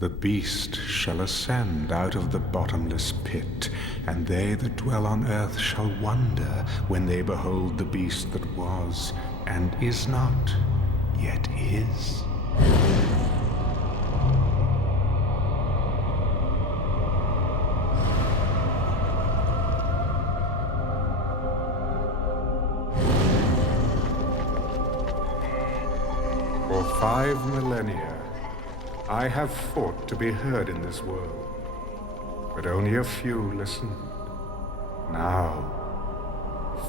The beast shall ascend out of the bottomless pit, and they that dwell on earth shall wonder when they behold the beast that was, and is not, yet is. For 5 millennia, I have fought to be heard in this world, but only a few listened. Now,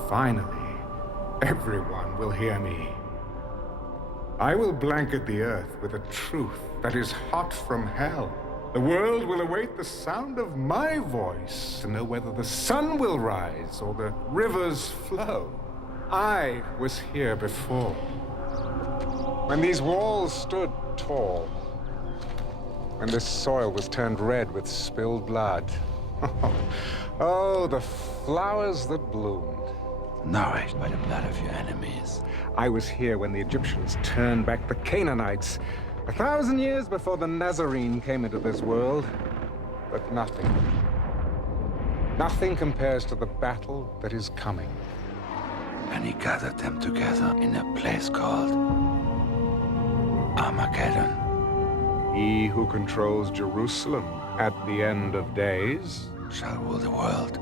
finally, everyone will hear me. I will blanket the earth with a truth that is hot from hell. The world will await the sound of my voice to know whether the sun will rise or the rivers flow. I was here before, when these walls stood tall, when this soil was turned red with spilled blood. Oh, the flowers that bloomed. Nourished by the blood of your enemies. I was here when the Egyptians turned back the Canaanites, 1,000 years before the Nazarene came into this world. But nothing compares to the battle that is coming. And he gathered them together in a place called Armagedom. He who controls Jerusalem at the end of days shall rule the world.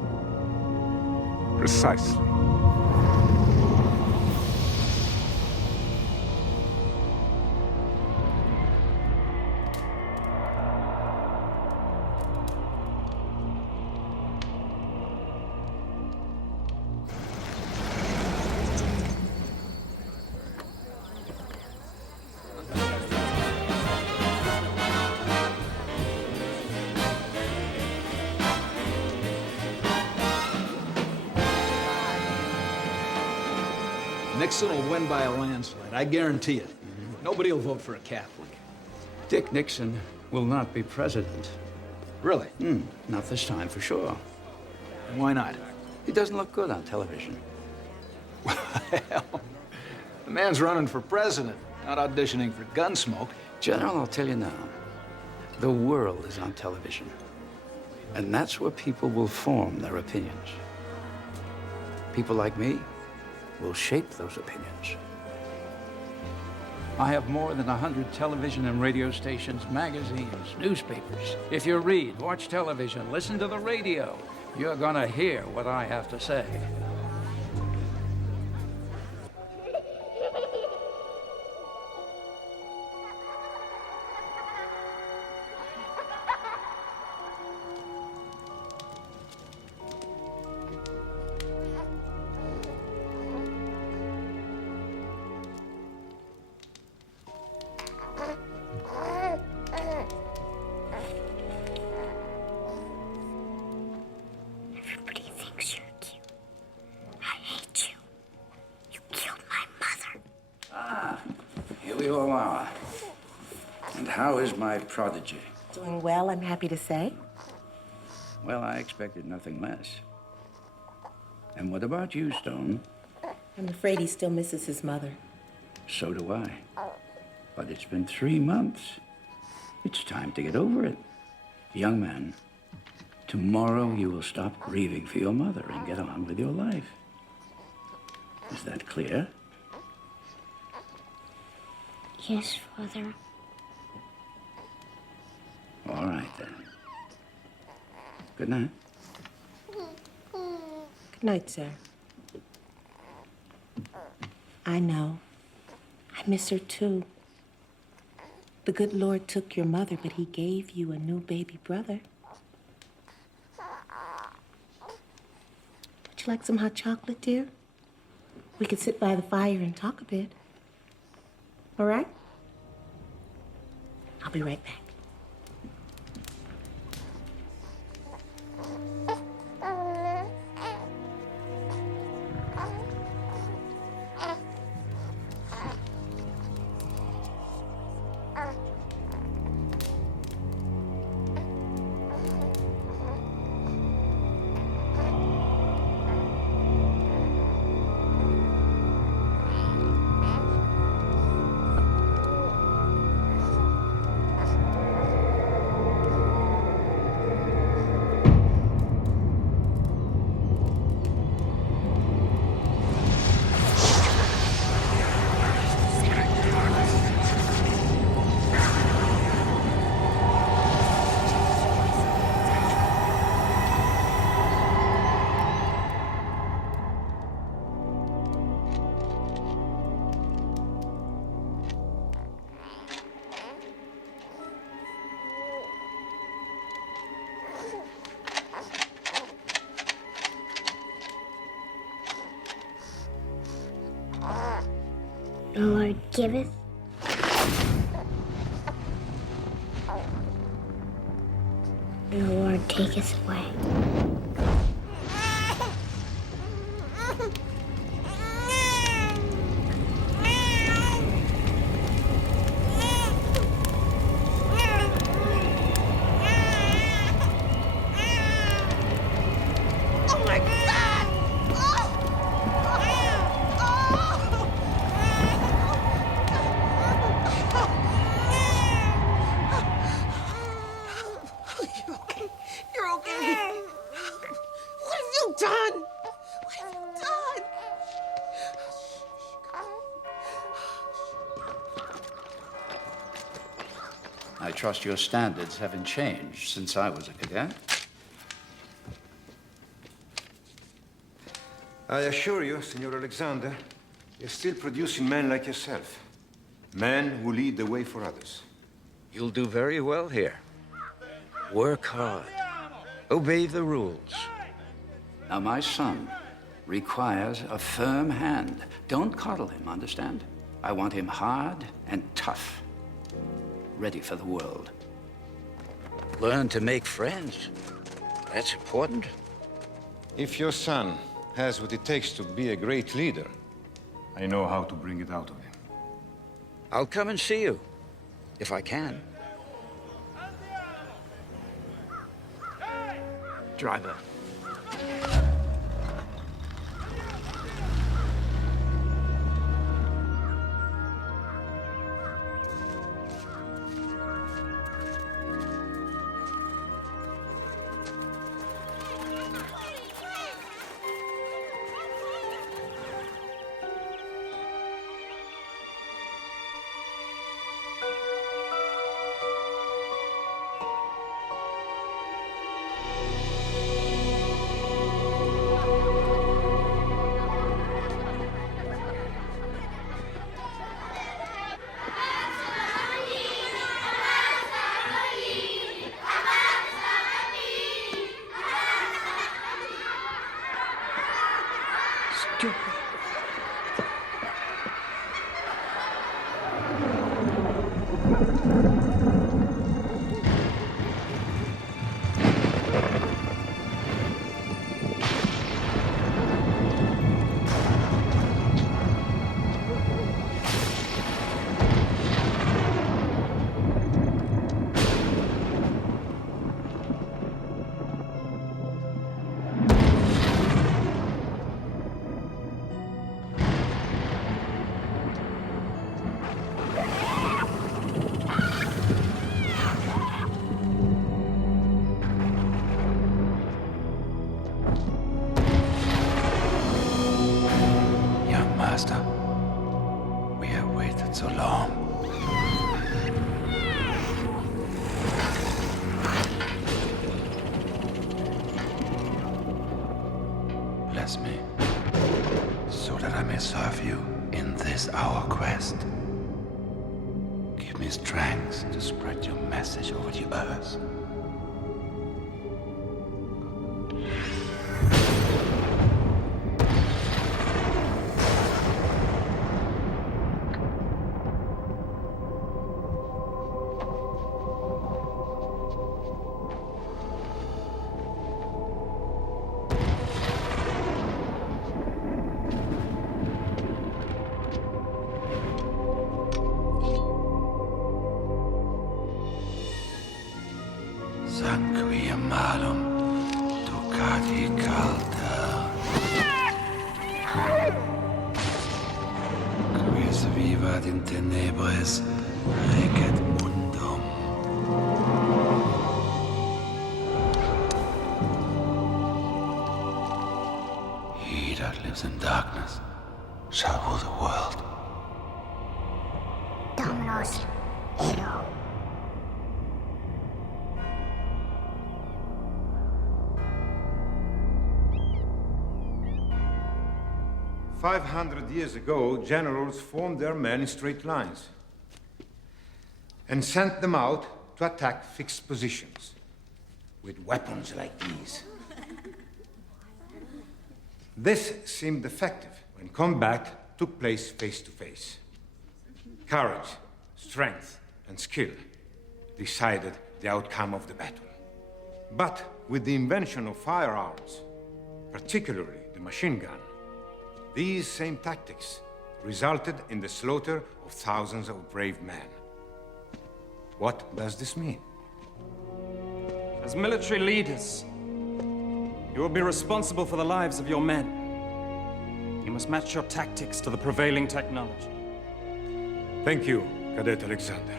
Precisely. Nixon will win by a landslide, I guarantee it. Nobody will vote for a Catholic. Dick Nixon will not be president. Really? Not this time, for sure. And why not? He doesn't look good on television. Well, the man's running for president, not auditioning for Gunsmoke. General, I'll tell you now, the world is on television. And that's where people will form their opinions. People like me will shape those opinions. I have more than 100 television and radio stations, magazines, newspapers. If you read, watch television, listen to the radio, you're gonna hear what I have to say. How is my prodigy? Doing well, I'm happy to say. Well, I expected nothing less. And what about you, Stone? I'm afraid he still misses his mother. So do I. But it's been 3 months. It's time to get over it. Young man, tomorrow you will stop grieving for your mother and get on with your life. Is that clear? Yes, Father. All right, then. Good night. Good night, sir. I know. I miss her, too. The good Lord took your mother, but he gave you a new baby brother. Would you like some hot chocolate, dear? We could sit by the fire and talk a bit. All right? I'll be right back. The Lord giveth, and the Lord taketh away. I trust your standards haven't changed since I was a cadet. I assure you, Senor Alexander, you're still producing men like yourself. Men who lead the way for others. You'll do very well here. Work hard. Obey the rules. Now, my son requires a firm hand. Don't coddle him, understand? I want him hard and tough. Ready for the world. Learn to make friends. That's important. If your son has what it takes to be a great leader, I know how to bring it out of him. I'll come and see you, if I can. Driver. Master, we have waited so long. Bless me, so that I may serve you in this our quest. Give me strength to spread your message over the earth. Sanguia malum, ducati calda. Quis vivat in tenebris, reget mundum. He that lives in darkness shall rule the world. Dominos, Ero. 500 years ago, generals formed their men in straight lines and sent them out to attack fixed positions with weapons like these. This seemed effective when combat took place face to face. Courage, strength, and skill decided the outcome of the battle. But with the invention of firearms, particularly the machine gun, these same tactics resulted in the slaughter of thousands of brave men. What does this mean? As military leaders, you will be responsible for the lives of your men. You must match your tactics to the prevailing technology. Thank you, Cadet Alexander.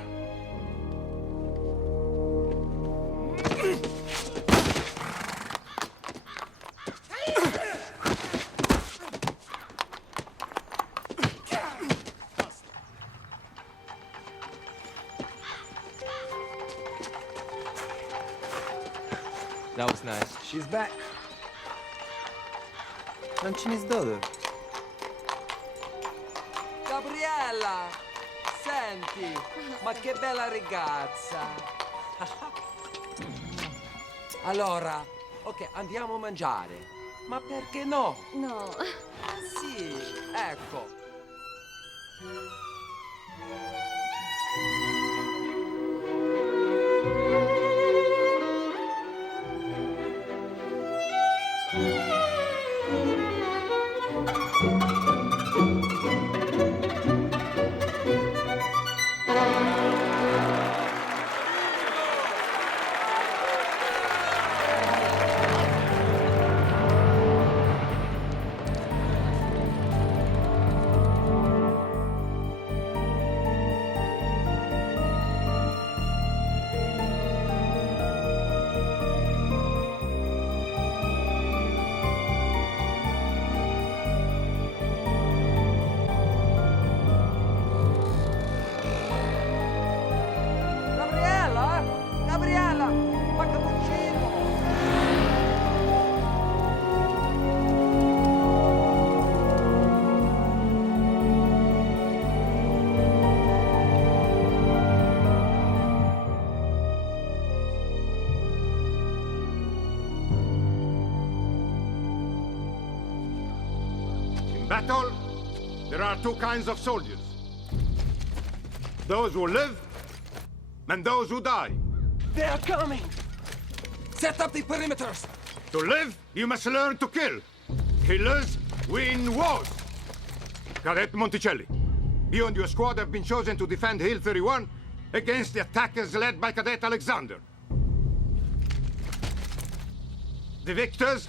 That was nice. She's back. Non ci sdodo. Gabriella! Senti, ma che bella ragazza! Allora, ok, andiamo a mangiare. Ma perché no? No. Sì, ecco. Gabriella, ma cappuccino! In battle, there are two kinds of soldiers. Those who live and those who die. They are coming! Set up the perimeters! To live, you must learn to kill. Killers win wars. Cadet Monticelli, you and your squad have been chosen to defend Hill 31 against the attackers led by Cadet Alexander. The victors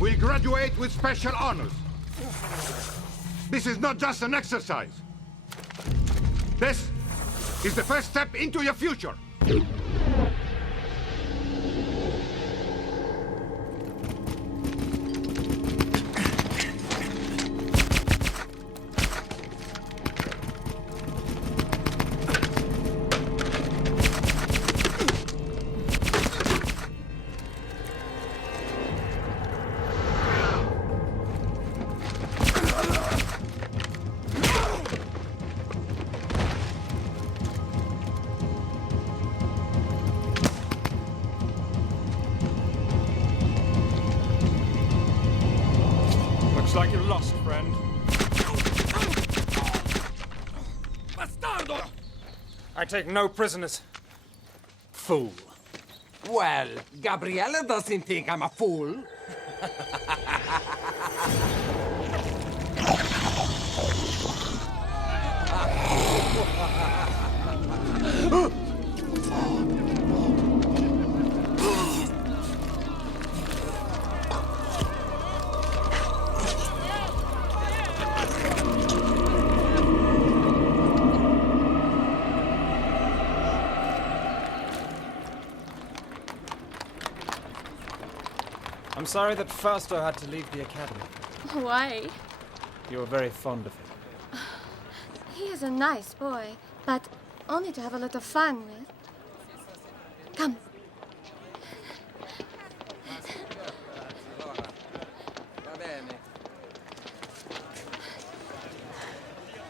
will graduate with special honors. This is not just an exercise. This is the first step into your future. Looks like you're lost, friend. Bastardo! I take no prisoners. Fool. Well, Gabriella doesn't think I'm a fool. I'm sorry that Fausto had to leave the academy. Why? You were very fond of him. He is a nice boy, but only to have a lot of fun with. Come.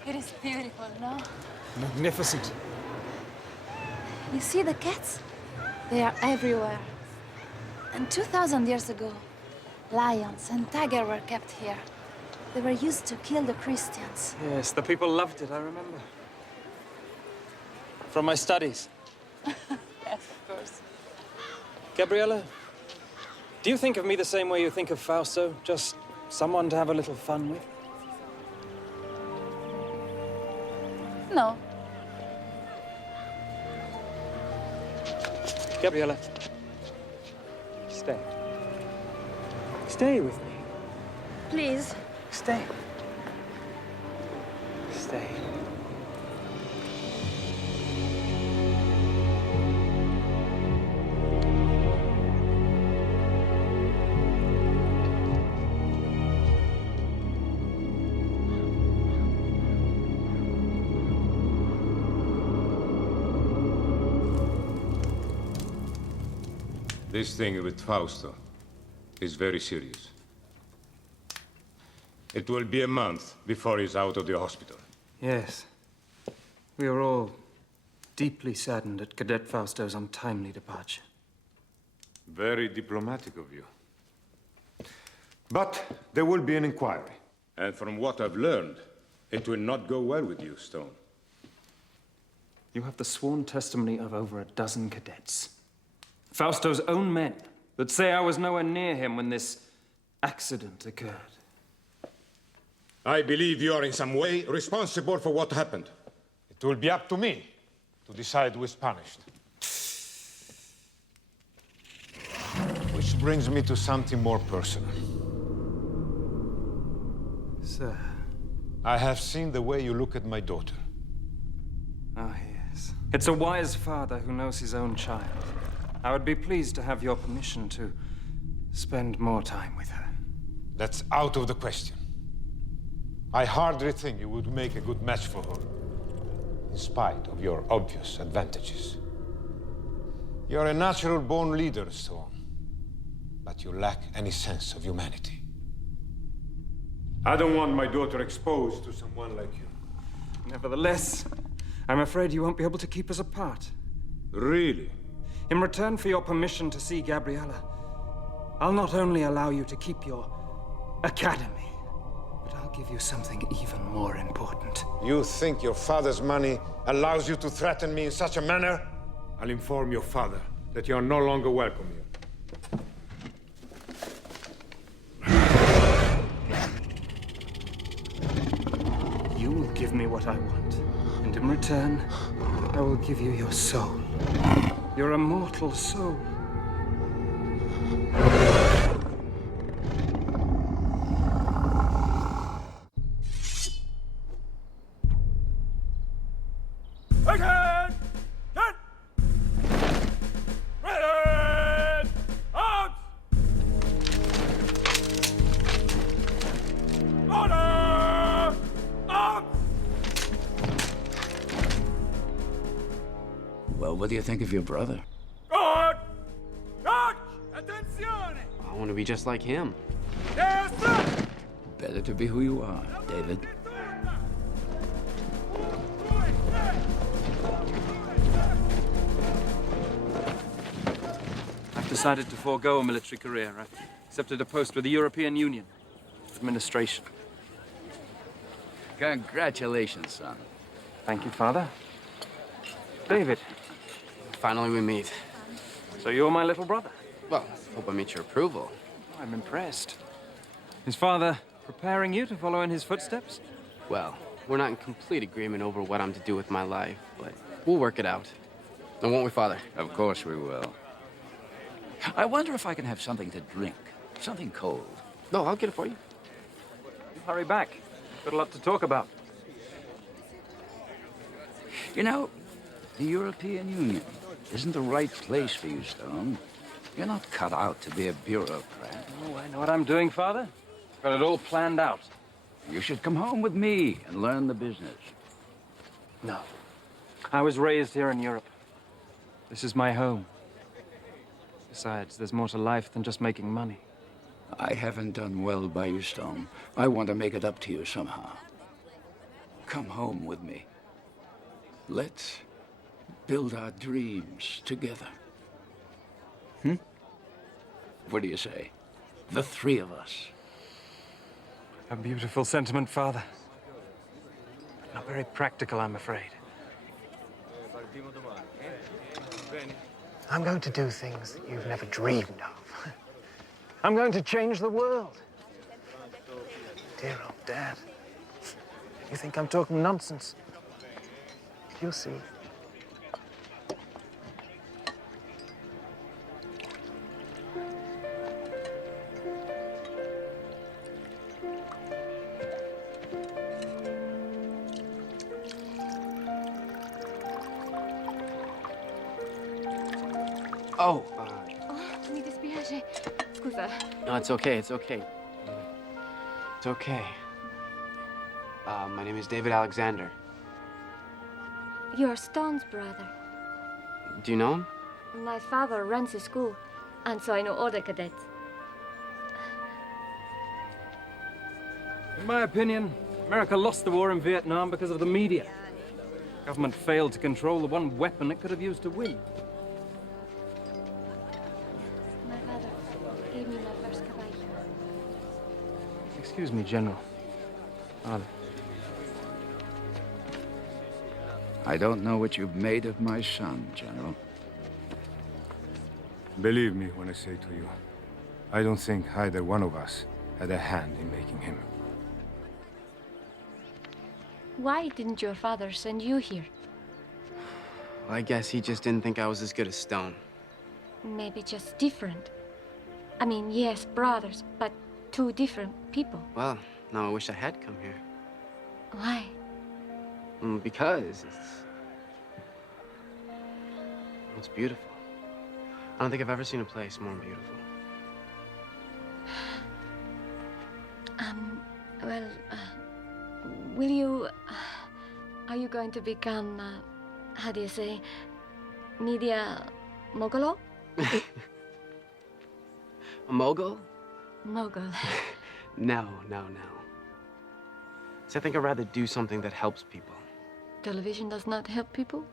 It is beautiful, no? Magnificent. You see the cats? They are everywhere. And 2,000 years ago, lions and tigers were kept here. They were used to kill the Christians. Yes, the people loved it, I remember. From my studies. Yes, of course. Gabriella, do you think of me the same way you think of Fausto? Just someone to have a little fun with? No. Gabriella, stay. Stay with me. Please. Stay. Stay. This thing with Fausto is very serious. It will be a month before he's out of the hospital. Yes. We are all deeply saddened at Cadet Fausto's untimely departure. Very diplomatic of you. But there will be an inquiry. And from what I've learned, it will not go well with you, Stone. You have the sworn testimony of over a dozen cadets. Fausto's own men that say I was nowhere near him when this accident occurred. I believe you are in some way responsible for what happened. It will be up to me to decide who is punished. Which brings me to something more personal. Sir. I have seen the way you look at my daughter. Ah, yes. It's a wise father who knows his own child. I would be pleased to have your permission to spend more time with her. That's out of the question. I hardly think you would make a good match for her, in spite of your obvious advantages. You're a natural-born leader, Stone, but you lack any sense of humanity. I don't want my daughter exposed to someone like you. Nevertheless, I'm afraid you won't be able to keep us apart. Really? In return for your permission to see Gabriella, I'll not only allow you to keep your academy, but I'll give you something even more important. You think your father's money allows you to threaten me in such a manner? I'll inform your father that you are no longer welcome here. You will give me what I want, and in return, I will give you your soul. Your immortal soul. Again! Get! Ready! Out! Order! Out! Well, what do you think of your brother? Guard! Guard! Attenzione! I want to be just like him. Destra! Better to be who you are, David. I've decided to forego a military career. I've accepted a post with the European Union administration. Congratulations, son. Thank you, Father. David. Finally we meet. So you're my little brother? Well, hope I meet your approval. I'm impressed. Is Father preparing you to follow in his footsteps? Well, we're not in complete agreement over what I'm to do with my life, but we'll work it out. And won't we, Father? Of course we will. I wonder if I can have something to drink. Something cold. No, I'll get it for you. You hurry back. Got a lot to talk about. You know, the European Union isn't the right place for you, Stone. You're not cut out to be a bureaucrat. Oh, I know what I'm doing, Father. Got it all planned out. You should come home with me and learn the business. No. I was raised here in Europe. This is my home. Besides, there's more to life than just making money. I haven't done well by you, Stone. I want to make it up to you somehow. Come home with me. Let's build our dreams together. What do you say? The three of us. A beautiful sentiment, Father. Not very practical, I'm afraid. I'm going to do things that you've never dreamed of. I'm going to change the world. Dear old Dad. You think I'm talking nonsense? You'll see. Oh, Mi dispiace. Scusa. no, it's okay, it's okay. It's okay. My name is David Alexander. You're Stone's brother. Do you know him? My father runs a school, and so I know all the cadets. In my opinion, America lost the war in Vietnam because of the media. Government failed to control the one weapon it could have used to win. My father gave me my first caballo. Excuse me, General. Father. I don't know what you've made of my son, General. Believe me when I say to you, I don't think either one of us had a hand in making him. Why didn't your father send you here? Well, I guess he just didn't think I was as good as Stone. Maybe just different. I mean, yes, brothers, but two different people. Well, now I wish I had come here. Why? Because it's beautiful. I don't think I've ever seen a place more beautiful. Well, will you... are you going to become, how do you say, media mogul? A mogul? Mogul. No. So I think I'd rather do something that helps people. Television does not help people?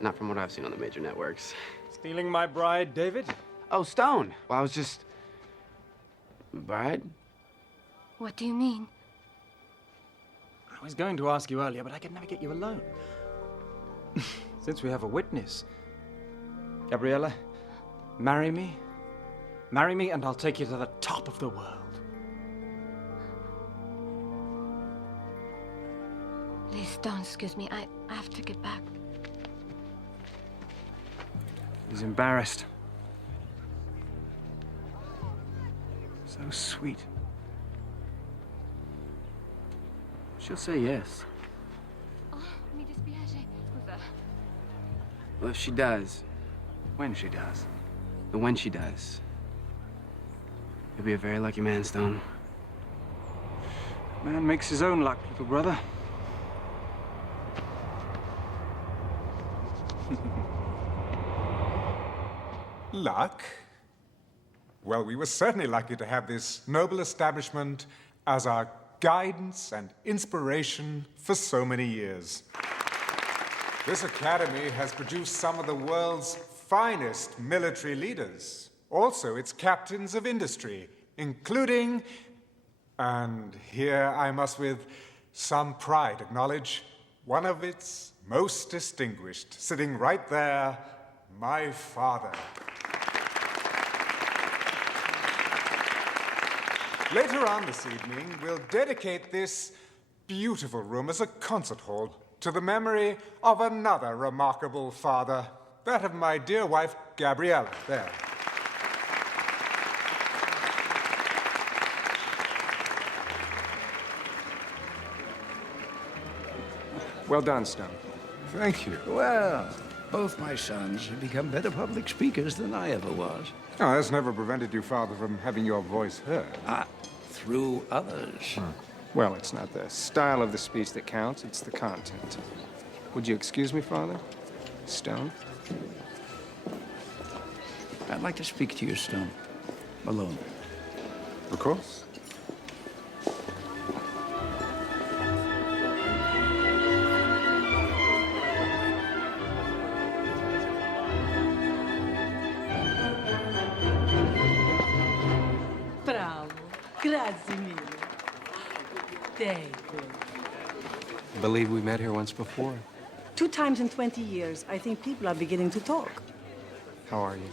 Not from what I've seen on the major networks. Stealing my bride, David? Oh, Stone. Well, I was just... Bride? What do you mean? I was going to ask you earlier, but I could never get you alone. Since we have a witness. Gabriella, marry me. Marry me and I'll take you to the top of the world. Please don't excuse me. I have to get back. He's embarrassed. So sweet. She'll say yes. Oh, mi dispiace. Scusa. Well, if she does... When she does. The when she does. You'll be a very lucky man, Stone. Man makes his own luck, little brother. Luck? Well, we were certainly lucky to have this noble establishment as our guidance and inspiration for so many years. This academy has produced some of the world's finest military leaders, also its captains of industry, including, and here I must with some pride acknowledge, one of its most distinguished, sitting right there, my father. Later on this evening, we'll dedicate this beautiful room as a concert hall to the memory of another remarkable father, that of my dear wife, Gabriella, there. Well done, Stone. Thank you. Well, both my sons have become better public speakers than I ever was. Oh, that's never prevented you, Father, from having your voice heard. Through others. Well, it's not the style of the speech that counts, it's the content. Would you excuse me, Father? Stone? I'd like to speak to you, Stone. Alone. Of course. Bravo. Grazie mille. Thank you. I believe we met here once before. 2 times in 20 years. I think people are beginning to talk. How are you?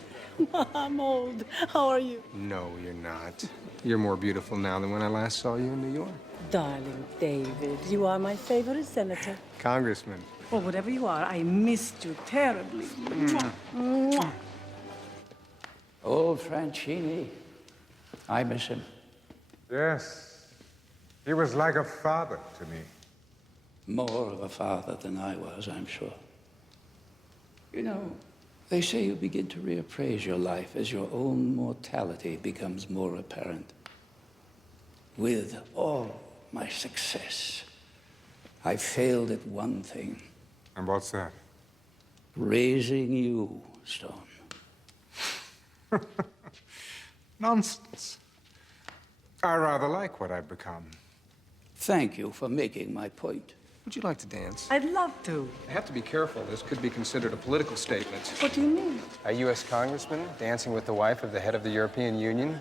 I'm old. How are you? No, you're not. You're more beautiful now than when I last saw you in New York. Darling David, you are my favorite senator. Congressman. Or whatever you are, I missed you terribly. Mwah. Mwah. Old Franchini. I miss him. Yes. He was like a father to me. More of a father than I was, I'm sure. You know, they say you begin to reappraise your life as your own mortality becomes more apparent. With all my success, I failed at one thing. And what's that? Raising you, Stone. Nonsense. I rather like what I've become. Thank you for making my point. Would you like to dance? I'd love to. I have to be careful. This could be considered a political statement. What do you mean? A U.S. congressman dancing with the wife of the head of the European Union?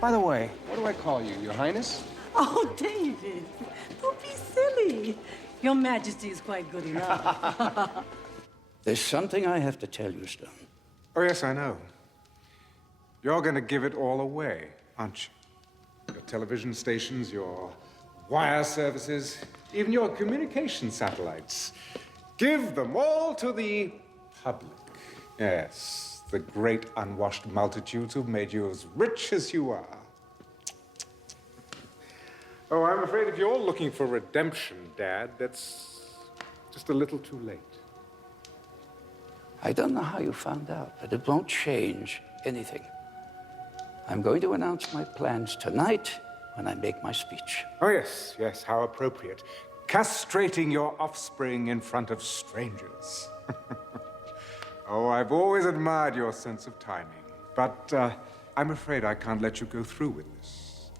By the way, what do I call you? Your Highness? Oh, David, don't be silly. Your Majesty is quite good enough. There's something I have to tell you, Stone. Oh, yes, I know. You're going to give it all away, aren't you? Your television stations, your wire services, even your communication satellites. Give them all to the public. Yes, the great unwashed multitudes who've made you as rich as you are. Oh, I'm afraid if you're looking for redemption, Dad, that's just a little too late. I don't know how you found out, but it won't change anything. I'm going to announce my plans tonight when I make my speech. Oh, yes, yes, how appropriate. Castrating your offspring in front of strangers. Oh, I've always admired your sense of timing, but I'm afraid I can't let you go through with this.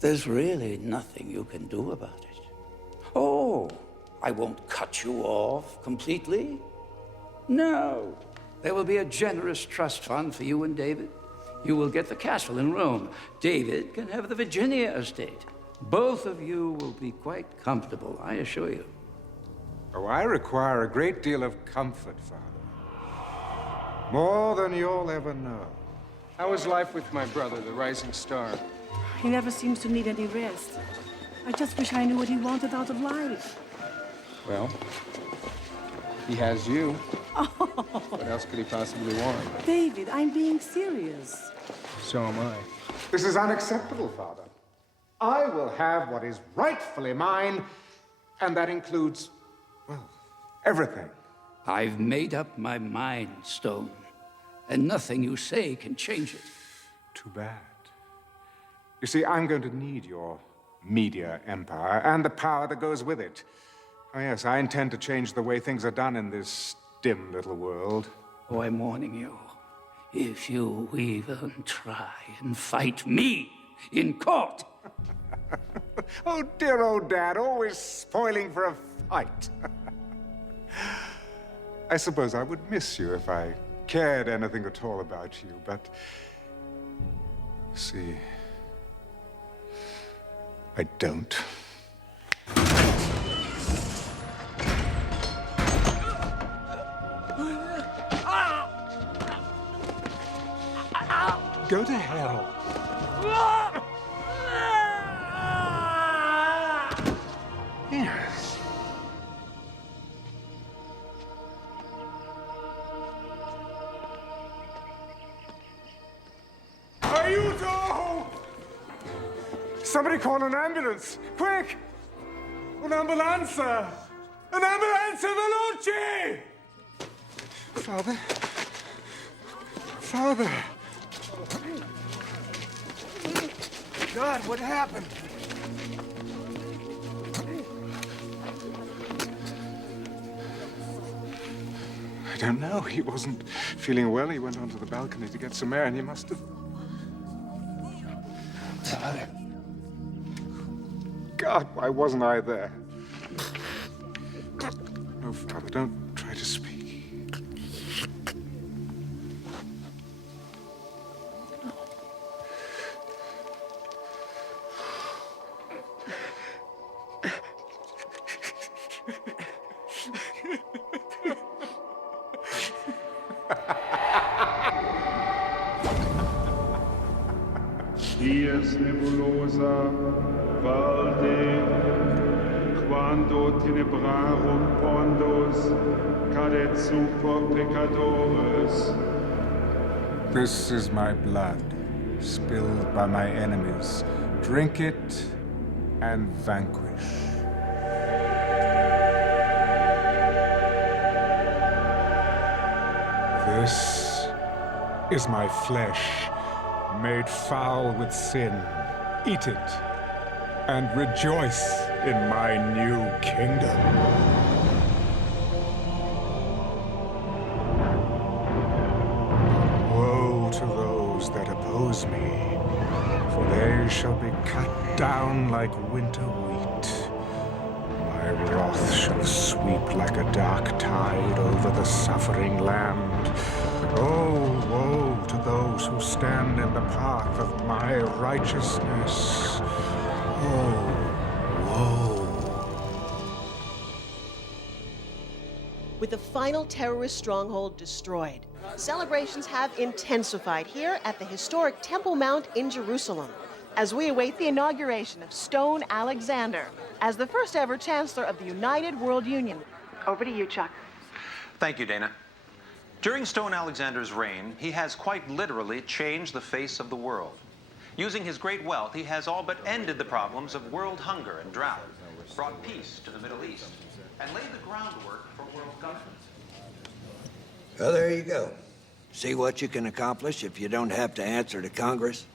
There's really nothing you can do about it. Oh, I won't cut you off completely. No, there will be a generous trust fund for you and David. You will get the castle in Rome. David can have the Virginia estate. Both of you will be quite comfortable, I assure you. Oh, I require a great deal of comfort, Father. More than you'll ever know. How is life with my brother, the rising star? He never seems to need any rest. I just wish I knew what he wanted out of life. Well, he has you. What else could he possibly want? David, I'm being serious. So am I. This is unacceptable, Father. I will have what is rightfully mine, and that includes, well, everything. I've made up my mind, Stone, and nothing you say can change it. Too bad. You see, I'm going to need your media empire and the power that goes with it. Oh, yes, I intend to change the way things are done in this dim little world. Oh, I'm warning you. If you even try and fight me in court. Oh, dear old Dad, always spoiling for a fight. I suppose I would miss you if I cared anything at all about you, but... see... I don't. Go to hell. Yes. Aiuto! Somebody call an ambulance! Quick! Un'ambulanza! Un'ambulanza veloce! Father? Father! God, what happened? I don't know. He wasn't feeling well. He went onto the balcony to get some air, and he must have... Father. God, why wasn't I there? No, Father, don't try to speak. dies nebulosa, valde, quando tenebrarum pondos, cadet super pecadores. This is my blood, spilled by my enemies. Drink it and vanquish. This is my flesh, made foul with sin. Eat it and rejoice in my new kingdom. Woe to those that oppose me, for they shall be cut down like winter wheat. My wrath shall sweep like a dark tide over the suffering land. Oh, woe to those who stand in the path of my righteousness. Oh, woe. With the final terrorist stronghold destroyed, celebrations have intensified here at the historic Temple Mount in Jerusalem as we await the inauguration of Stone Alexander as the first ever Chancellor of the United World Union. Over to you, Chuck. Thank you, Dana. During Stone Alexander's reign, he has quite literally changed the face of the world. Using his great wealth, he has all but ended the problems of world hunger and drought, brought peace to the Middle East, and laid the groundwork for world government. Well, there you go. See what you can accomplish if you don't have to answer to Congress?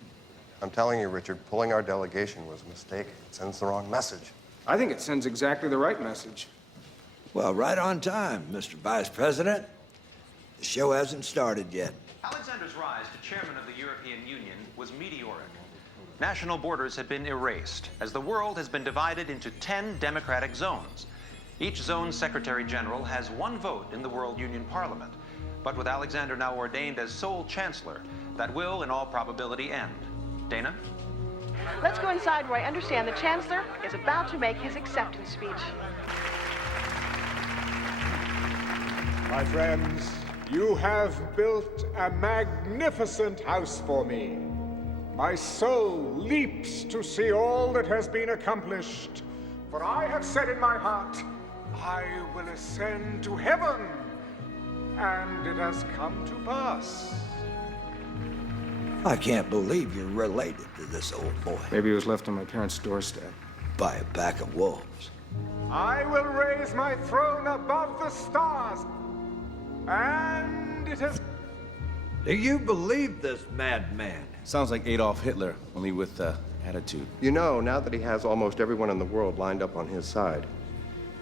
I'm telling you, Richard, pulling our delegation was a mistake. It sends the wrong message. I think it sends exactly the right message. Well, right on time, Mr. Vice President. The show hasn't started yet. Alexander's rise to chairman of the European Union was meteoric. National borders had been erased, as the world has been divided into 10 democratic zones. Each zone's Secretary General has one vote in the World Union Parliament. But with Alexander now ordained as sole Chancellor, that will, in all probability, end. Dana? Let's go inside where I understand the Chancellor is about to make his acceptance speech. My friends, you have built a magnificent house for me. My soul leaps to see all that has been accomplished, for I have said in my heart, I will ascend to heaven, and it has come to pass. I can't believe you're related to this old boy. Maybe he was left on my parents' doorstep. By a pack of wolves. I will raise my throne above the stars, and it has... Do you believe this madman? Sounds like Adolf Hitler, only with attitude. You know, now that he has almost everyone in the world lined up on his side,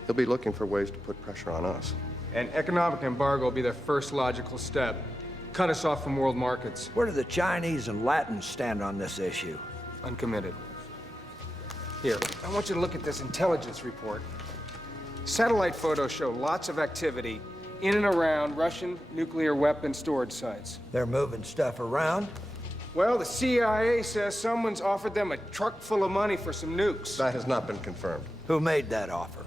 he'll be looking for ways to put pressure on us. An economic embargo will be their first logical step. Cut us off from world markets. Where do the Chinese and Latins stand on this issue? Uncommitted. Here, I want you to look at this intelligence report. Satellite photos show lots of activity in and around Russian nuclear weapon storage sites. They're moving stuff around? Well, the CIA says someone's offered them a truck full of money for some nukes. That has not been confirmed. Who made that offer?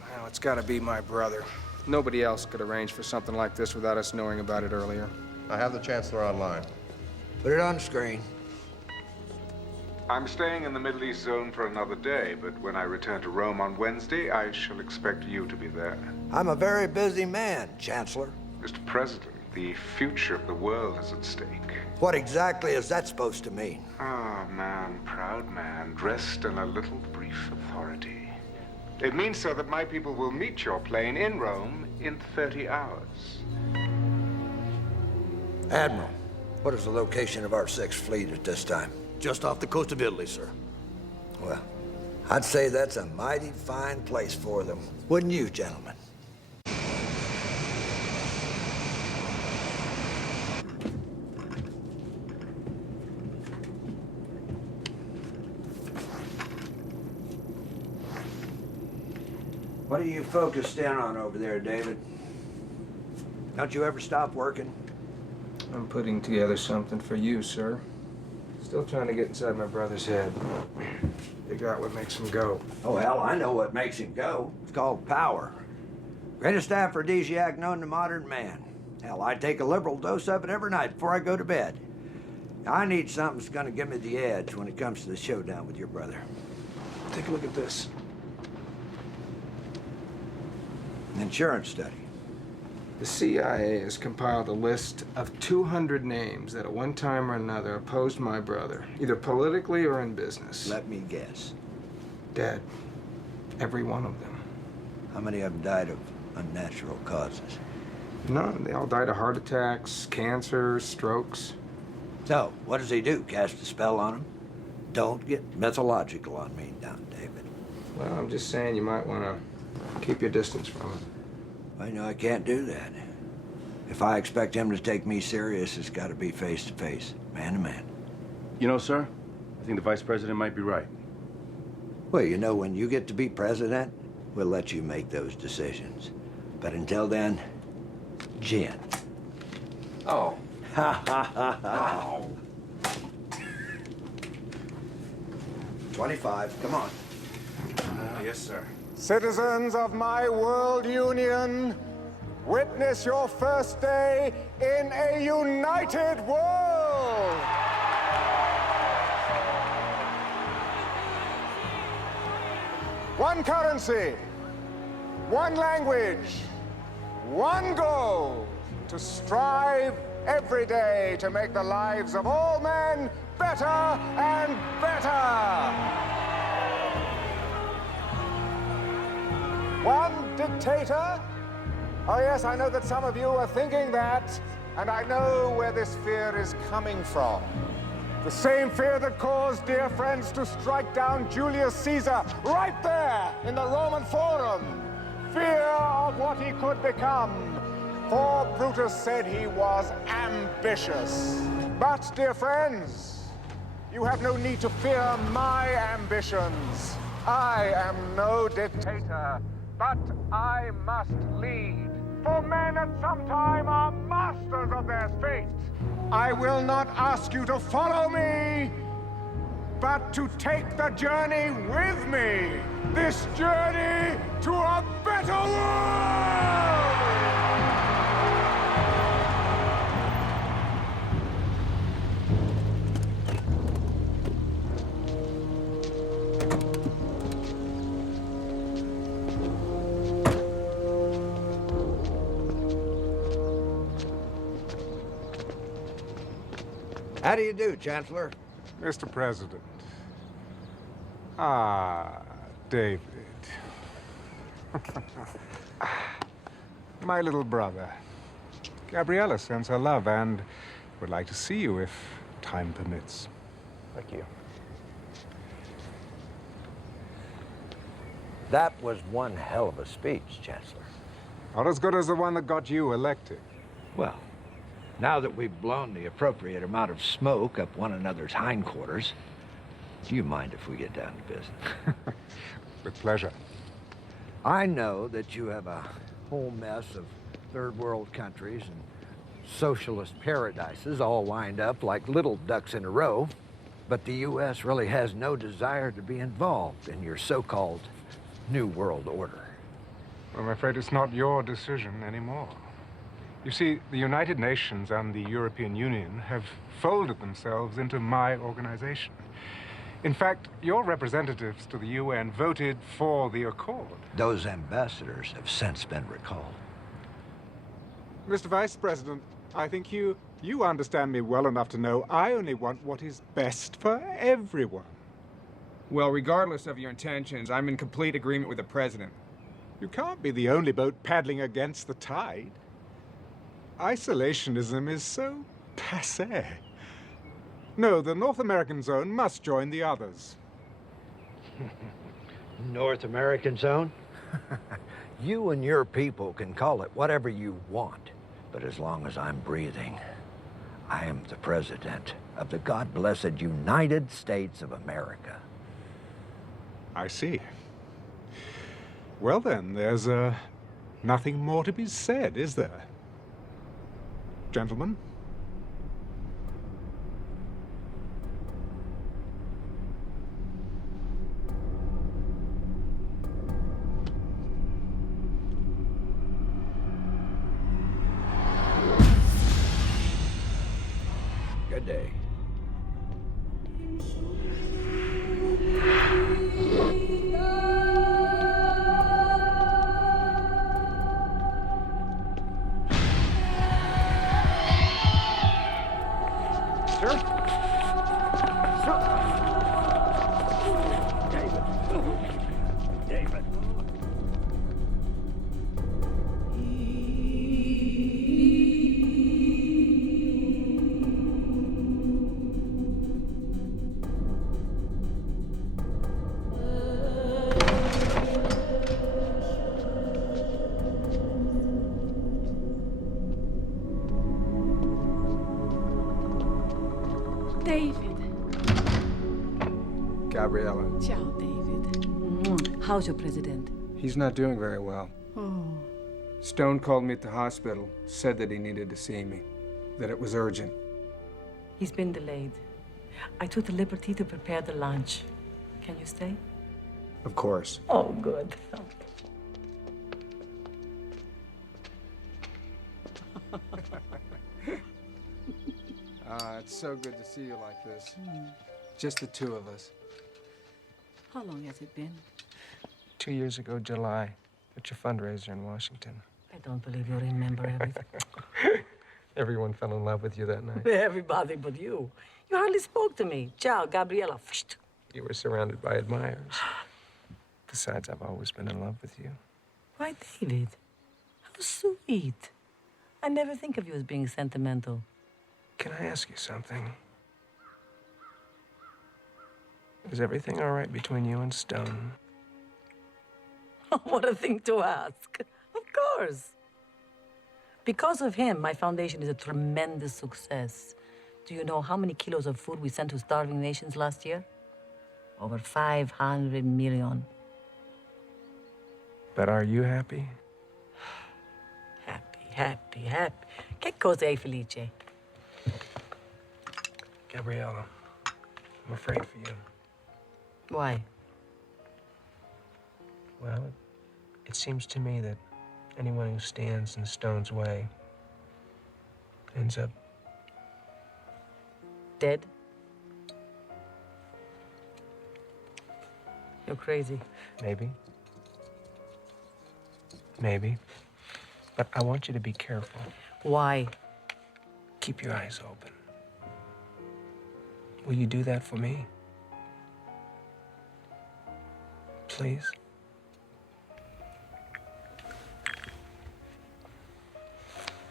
Well, it's gotta be my brother. Nobody else could arrange for something like this without us knowing about it earlier. I have the Chancellor online. Put it on screen. I'm staying in the Middle East zone for another day, but when I return to Rome on Wednesday, I shall expect you to be there. I'm a very busy man, Chancellor. Mr. President, the future of the world is at stake. What exactly is that supposed to mean? Ah, man, proud man, dressed in a little brief authority. It means, sir, that my people will meet your plane in Rome in 30 hours. Admiral, what is the location of our Sixth Fleet at this time? Just off the coast of Italy, sir. Well, I'd say that's a mighty fine place for them. Wouldn't you, gentlemen? What are you focused in on over there, David? Don't you ever stop working? I'm putting together something for you, sir. Still trying to get inside my brother's head. Figure out what makes him go. Oh, hell, I know what makes him go. It's called power. Greatest aphrodisiac known to modern man. Hell, I take a liberal dose of it every night before I go to bed. I need something that's gonna give me the edge when it comes to the showdown with your brother. Take a look at this. An insurance study. The CIA has compiled a list of 200 names that at one time or another opposed my brother, either politically or in business. Let me guess. Dead. Every one of them. How many of them died of unnatural causes? None. They all died of heart attacks, cancer, strokes. So, what does he do? Cast a spell on him? Don't get mythological on me now, David. Well, I'm just saying you might want to keep your distance from him. I know I can't do that. If I expect him to take me serious, it's got to be face to face, man to man. You know, sir, I think the vice president might be right. Well, you know, when you get to be president, we'll let you make those decisions. But until then, gin. Oh. Ha ha ha ha. 25, come on. Yes, sir. Citizens of my world union, witness your first day in a united world. One currency, one language, one goal, to strive every day to make the lives of all men better and better. One dictator? Oh yes, I know that some of you are thinking that, and I know where this fear is coming from. The same fear that caused dear friends to strike down Julius Caesar right there in the Roman Forum. Fear of what he could become. For Brutus said he was ambitious. But, dear friends, you have no need to fear my ambitions. I am no dictator, but I must lead. For men at some time are masters of their fate. I will not ask you to follow me, but to take the journey with me. This journey to a better world! How do you do, Chancellor? Mr. President. Ah, David. My little brother. Gabriella sends her love and would like to see you if time permits. Thank you. That was one hell of a speech, Chancellor. Not as good as the one that got you elected. Well, now that we've blown the appropriate amount of smoke up one another's hindquarters, do you mind if we get down to business? With pleasure. I know that you have a whole mess of third world countries and socialist paradises all lined up like little ducks in a row, but the U.S. really has no desire to be involved in your so-called New World Order. Well, I'm afraid it's not your decision anymore. You see, the United Nations and the European Union have folded themselves into my organization. In fact, your representatives to the UN voted for the accord. Those ambassadors have since been recalled. Mr. Vice President, I think you understand me well enough to know I only want what is best for everyone. Well, regardless of your intentions, I'm in complete agreement with the President. You can't be the only boat paddling against the tide. Isolationism is so passé. No, the North American zone must join the others. North American zone? You and your people can call it whatever you want, but as long as I'm breathing, I am the president of the God-blessed United States of America. I see. Well then, there's nothing more to be said, is there? Gentlemen? Good day. Gabriella. Ciao, David. How's your president? He's not doing very well. Oh. Stone called me at the hospital, said that he needed to see me, that it was urgent. He's been delayed. I took the liberty to prepare the lunch. Can you stay? Of course. Oh, good. It's so good to see you like this. Just the two of us. How long has it been? 2 years ago, July, at your fundraiser in Washington. I don't believe you remember everything. Everyone fell in love with you that night. Everybody but you. You hardly spoke to me. Ciao, Gabriella. You were surrounded by admirers. Besides, I've always been in love with you. Why, David? How sweet. I never think of you as being sentimental. Can I ask you something? Is everything all right between you and Stone? What a thing to ask. Of course. Because of him, my foundation is a tremendous success. Do you know how many kilos of food we sent to starving nations last year? Over 500 million. But are you happy? Happy. Che cosa è felice? Gabriella, I'm afraid for you. Why? Well, it seems to me that anyone who stands in Stone's way ends up dead? You're crazy. Maybe. But I want you to be careful. Why? Keep your eyes open. Will you do that for me? Please?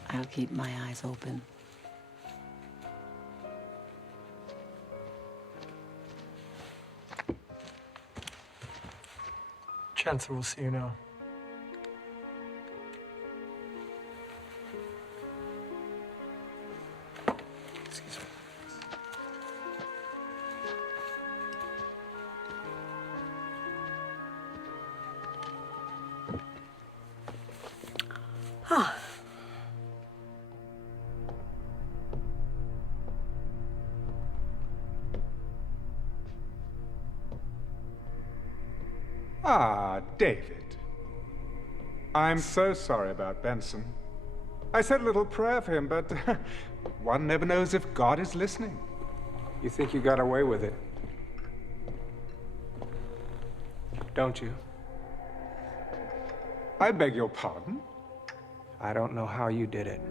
I'll keep my eyes open. Chancellor will see you now. Excuse me. Ah, David. I'm so sorry about Benson. I said a little prayer for him, but one never knows if God is listening. You think you got away with it? Don't you? I beg your pardon? I don't know how you did it,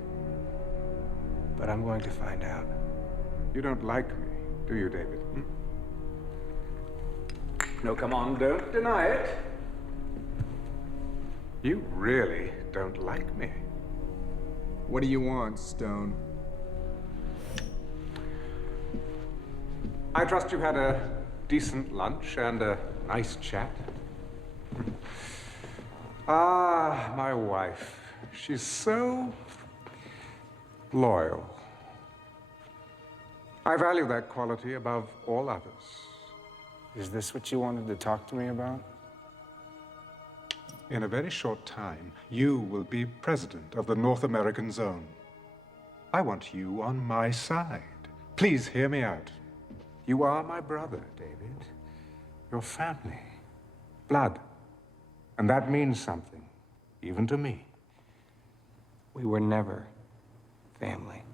but I'm going to find out. You don't like me, do you, David? No, come on, don't deny it. You really don't like me. What do you want, Stone? I trust you had a decent lunch and a nice chat. Ah, my wife. She's so loyal. I value that quality above all others. Is this what you wanted to talk to me about? In a very short time, you will be president of the North American Zone. I want you on my side. Please hear me out. You are my brother, David. Your family. Blood. And that means something, even to me. We were never family.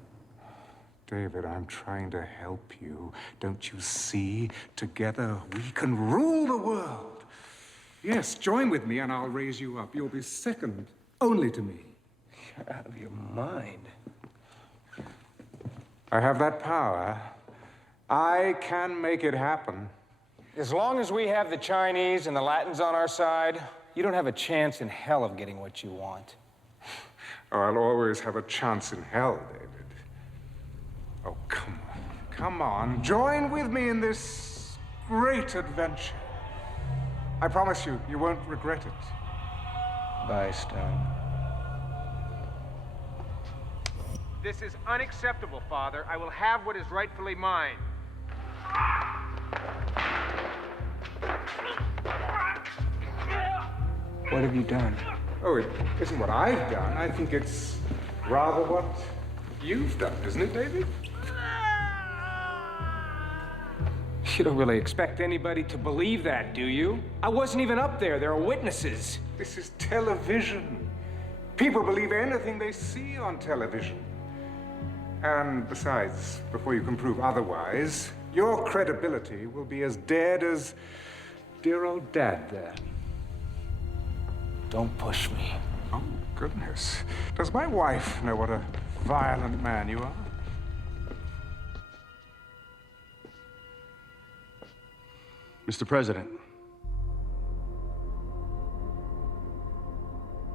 David, I'm trying to help you. Don't you see? Together, we can rule the world. Yes, join with me and I'll raise you up. You'll be second only to me. You're out of your mind. I have that power. I can make it happen. As long as we have the Chinese and the Latins on our side, you don't have a chance in hell of getting what you want. Oh, I'll always have a chance in hell, David. Oh, come on. Come on. Join with me in this great adventure. I promise you, you won't regret it. Bye, Stone. This is unacceptable, Father. I will have what is rightfully mine. What have you done? Oh, it isn't what I've done. I think it's rather what you've done, isn't it, David? You don't really expect anybody to believe that, do you? I wasn't even up there. There are witnesses. This is television. People believe anything they see on television. And besides, before you can prove otherwise, your credibility will be as dead as dear old Dad there. Don't push me. Oh, goodness. Does my wife know what a violent man you are? Mr. President.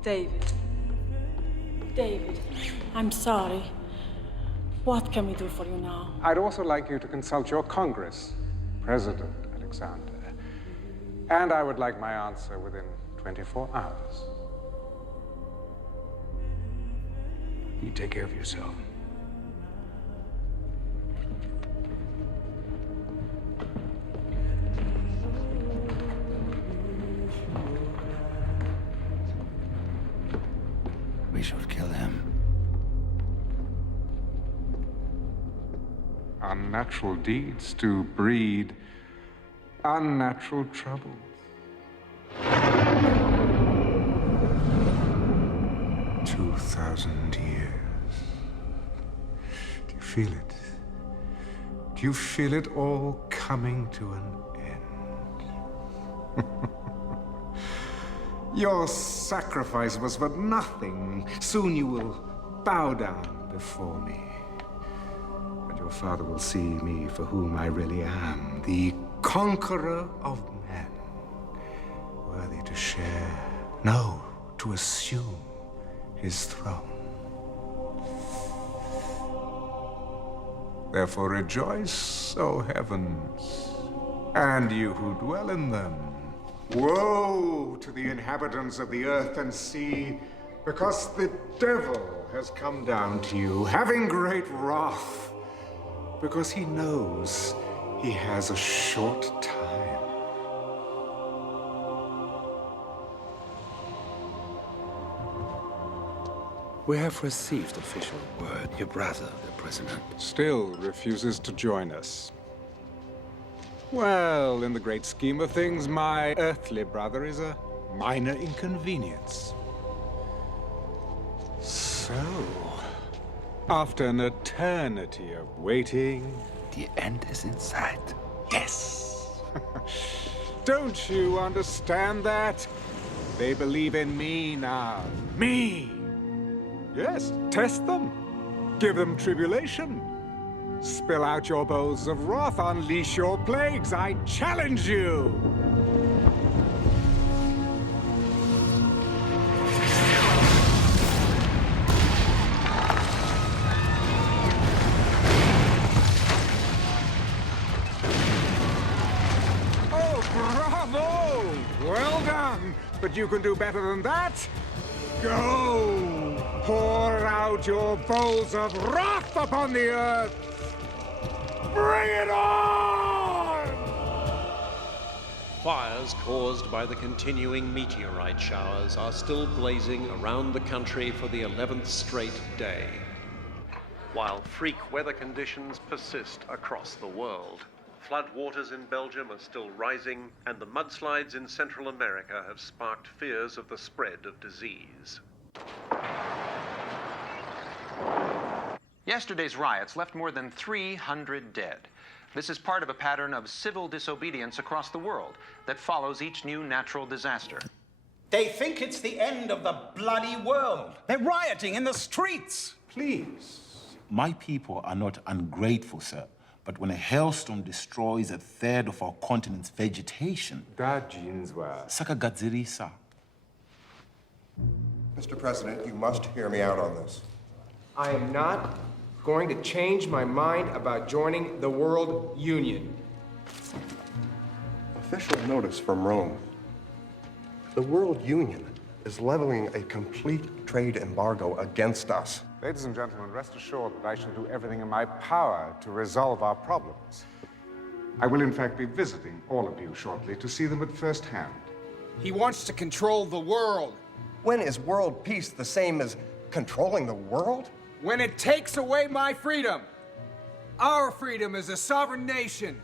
David, I'm sorry. What can we do for you now? I'd also like you to consult your Congress, President Alexander. And I would like my answer within 24 hours. You take care of yourself. We should kill him. Unnatural deeds do breed unnatural troubles. 2,000 years. Do you feel it? Do you feel it all coming to an end? Your sacrifice was for nothing. Soon you will bow down before me. And your father will see me for whom I really am, the conqueror of men, worthy to share, no, to assume his throne. Therefore rejoice, O heavens, and you who dwell in them. Woe to the inhabitants of the earth and sea, because the devil has come down to you, having great wrath, because he knows he has a short time. We have received official word. Your brother, the president, Still refuses to join us. Well, in the great scheme of things, my earthly brother is a minor inconvenience. So, after an eternity of waiting... The end is in sight. Yes! Don't you understand that? They believe in me now. Me! Yes, test them. Give them tribulation. Spill out your bowls of wrath, unleash your plagues. I challenge you! Oh, bravo! Well done! But you can do better than that. Go! Pour out your bowls of wrath upon the earth! Bring it on! Fires caused by the continuing meteorite showers are still blazing around the country for the 11th straight day, while freak weather conditions persist across the world. Floodwaters in Belgium are still rising, and the mudslides in Central America have sparked fears of the spread of disease. Yesterday's riots left more than 300 dead. This is part of a pattern of civil disobedience across the world that follows each new natural disaster. They think it's the end of the bloody world. They're rioting in the streets. Please. My people are not ungrateful, sir. But when a hailstorm destroys a third of our continent's vegetation... Sakagadzirisa. Mr. President, you must hear me out on this. I am not going to change my mind about joining the World Union. Official notice from Rome. The World Union is leveling a complete trade embargo against us. Ladies and gentlemen, rest assured that I shall do everything in my power to resolve our problems. I will, in fact, be visiting all of you shortly to see them at first hand. He wants to control the world. When is world peace the same as controlling the world? When it takes away my freedom. Our freedom as a sovereign nation.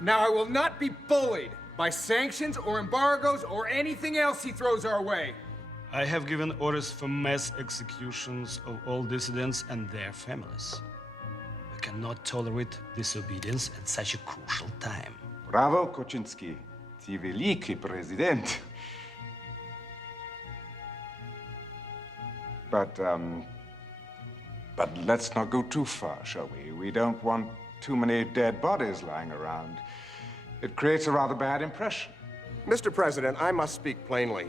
Now, I will not be bullied by sanctions or embargoes or anything else he throws our way. I have given orders for mass executions of all dissidents and their families. We cannot tolerate disobedience at such a crucial time. Bravo, Koczynski. Ty wielki prezydent. But let's not go too far, shall we? We don't want too many dead bodies lying around. It creates a rather bad impression. Mr. President, I must speak plainly.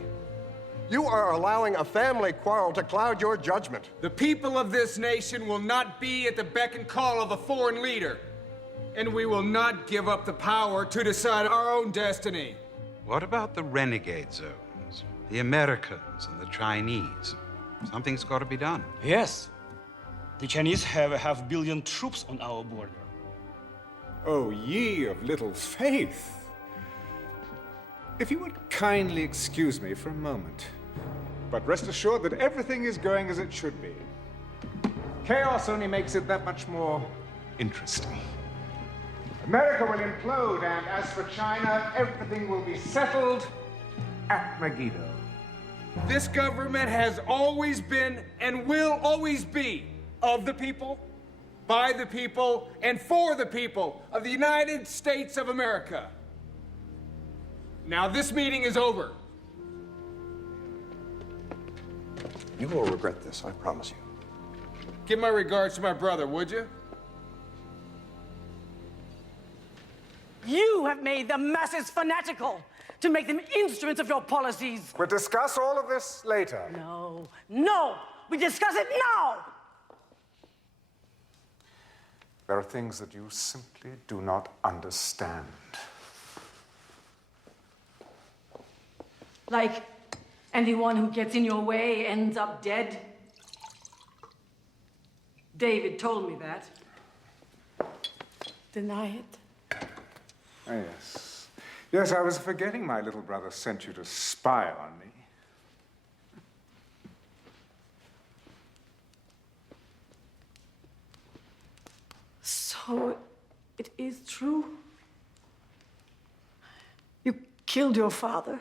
You are allowing a family quarrel to cloud your judgment. The people of this nation will not be at the beck and call of a foreign leader. And we will not give up the power to decide our own destiny. What about the renegade zones? The Americans and the Chinese? Something's got to be done. Yes. The Chinese have 500 million troops on our border. Oh, ye of little faith. If you would kindly excuse me for a moment. But rest assured that everything is going as it should be. Chaos only makes it that much more interesting. America will implode, and as for China, everything will be settled at Megiddo. This government has always been and will always be of the people, by the people, and for the people of the United States of America. Now, this meeting is over. You will regret this, I promise you. Give my regards to my brother, would you? You have made the masses fanatical to make them instruments of your policies. We'll discuss all of this later. No, no, we discuss it now. There are things that you simply do not understand. Like anyone who gets in your way ends up dead. David told me that. Deny it. Oh, yes. Yes, I was forgetting my little brother sent you to spy on me. So, it is true? You killed your father?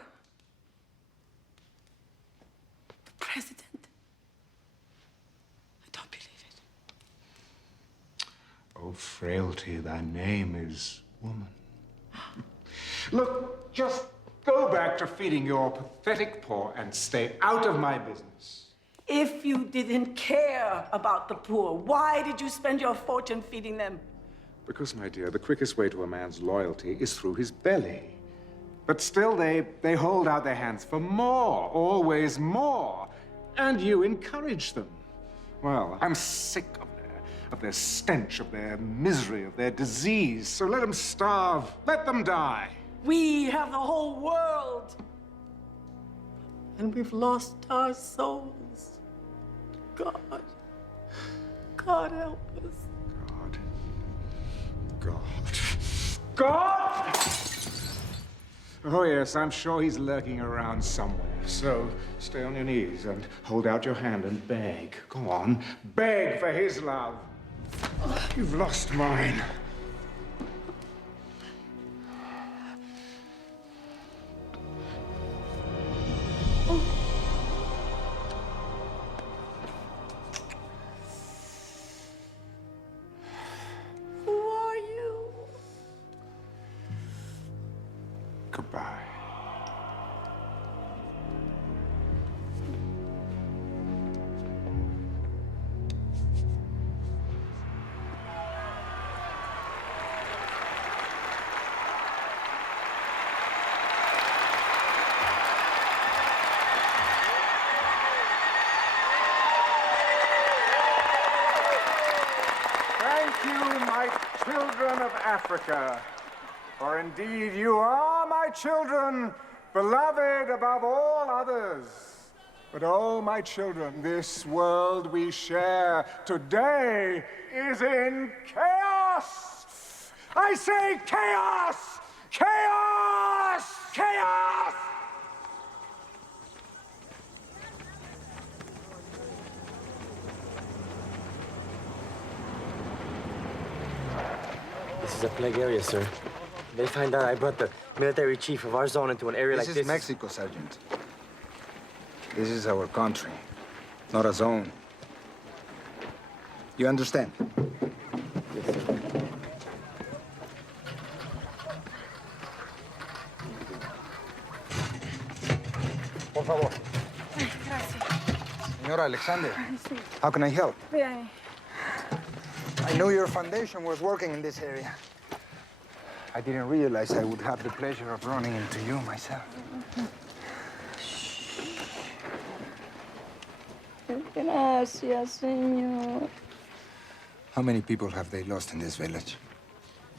The president? I don't believe it. Oh, frailty, thy name is woman. Look, just go back to feeding your pathetic poor and stay out of my business. If you didn't care about the poor, why did you spend your fortune feeding them? Because, my dear, the quickest way to a man's loyalty is through his belly. But still, they hold out their hands for more, always more. And you encourage them. Well, I'm sick of their stench, of their misery, of their disease. So let them starve, let them die. We have the whole world. And we've lost our souls. God. God help us. God! Oh, yes, I'm sure he's lurking around somewhere. So stay on your knees and hold out your hand and beg. Go on, beg for his love. You've lost mine. Who are you? Goodbye. Thank you, my children of Africa. For indeed you are my children, beloved above all others. But oh, my children, this world we share today is in chaos. I say chaos! Chaos! Chaos! This is a plague area, sir. They find out I brought the military chief of our zone into an area like this. This is Mexico, Sergeant. This is our country, not a zone. You understand? Yes, sir. Por favor. Gracias. Señora Alexander, how can I help? Bien. I knew your foundation was working in this area. I didn't realize I would have the pleasure of running into you myself. Gracias, señor. How many people have they lost in this village?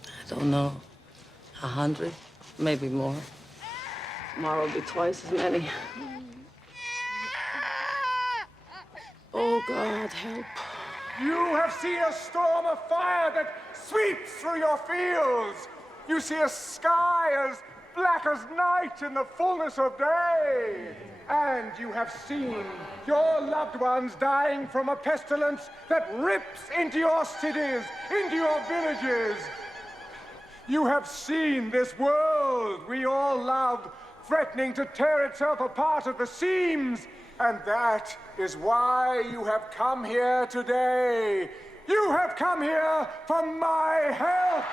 I don't know. 100, maybe more. Tomorrow will be twice as many. Oh, God, help. You have seen a storm of fire that sweeps through your fields. You see a sky as black as night in the fullness of day. And you have seen your loved ones dying from a pestilence that rips into your cities, into your villages. You have seen this world we all love threatening to tear itself apart at the seams. And that is why you have come here today. You have come here for my help.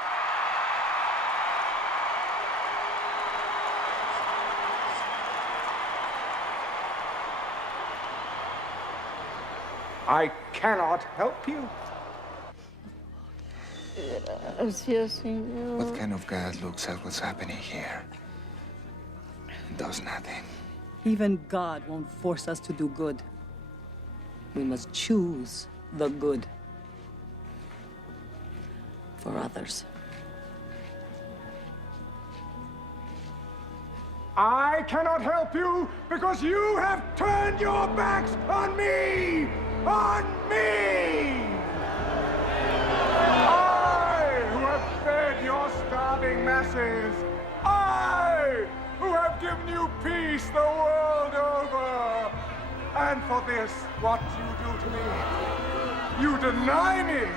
I cannot help you. Gracias, señor. What kind of God looks at what's happening here and does nothing? Even God won't force us to do good. We must choose the good for others. I cannot help you because you have turned your backs on me! On me! I, who have fed your starving masses. I, who have given you peace the world over. And for this, what you do to me? You deny me!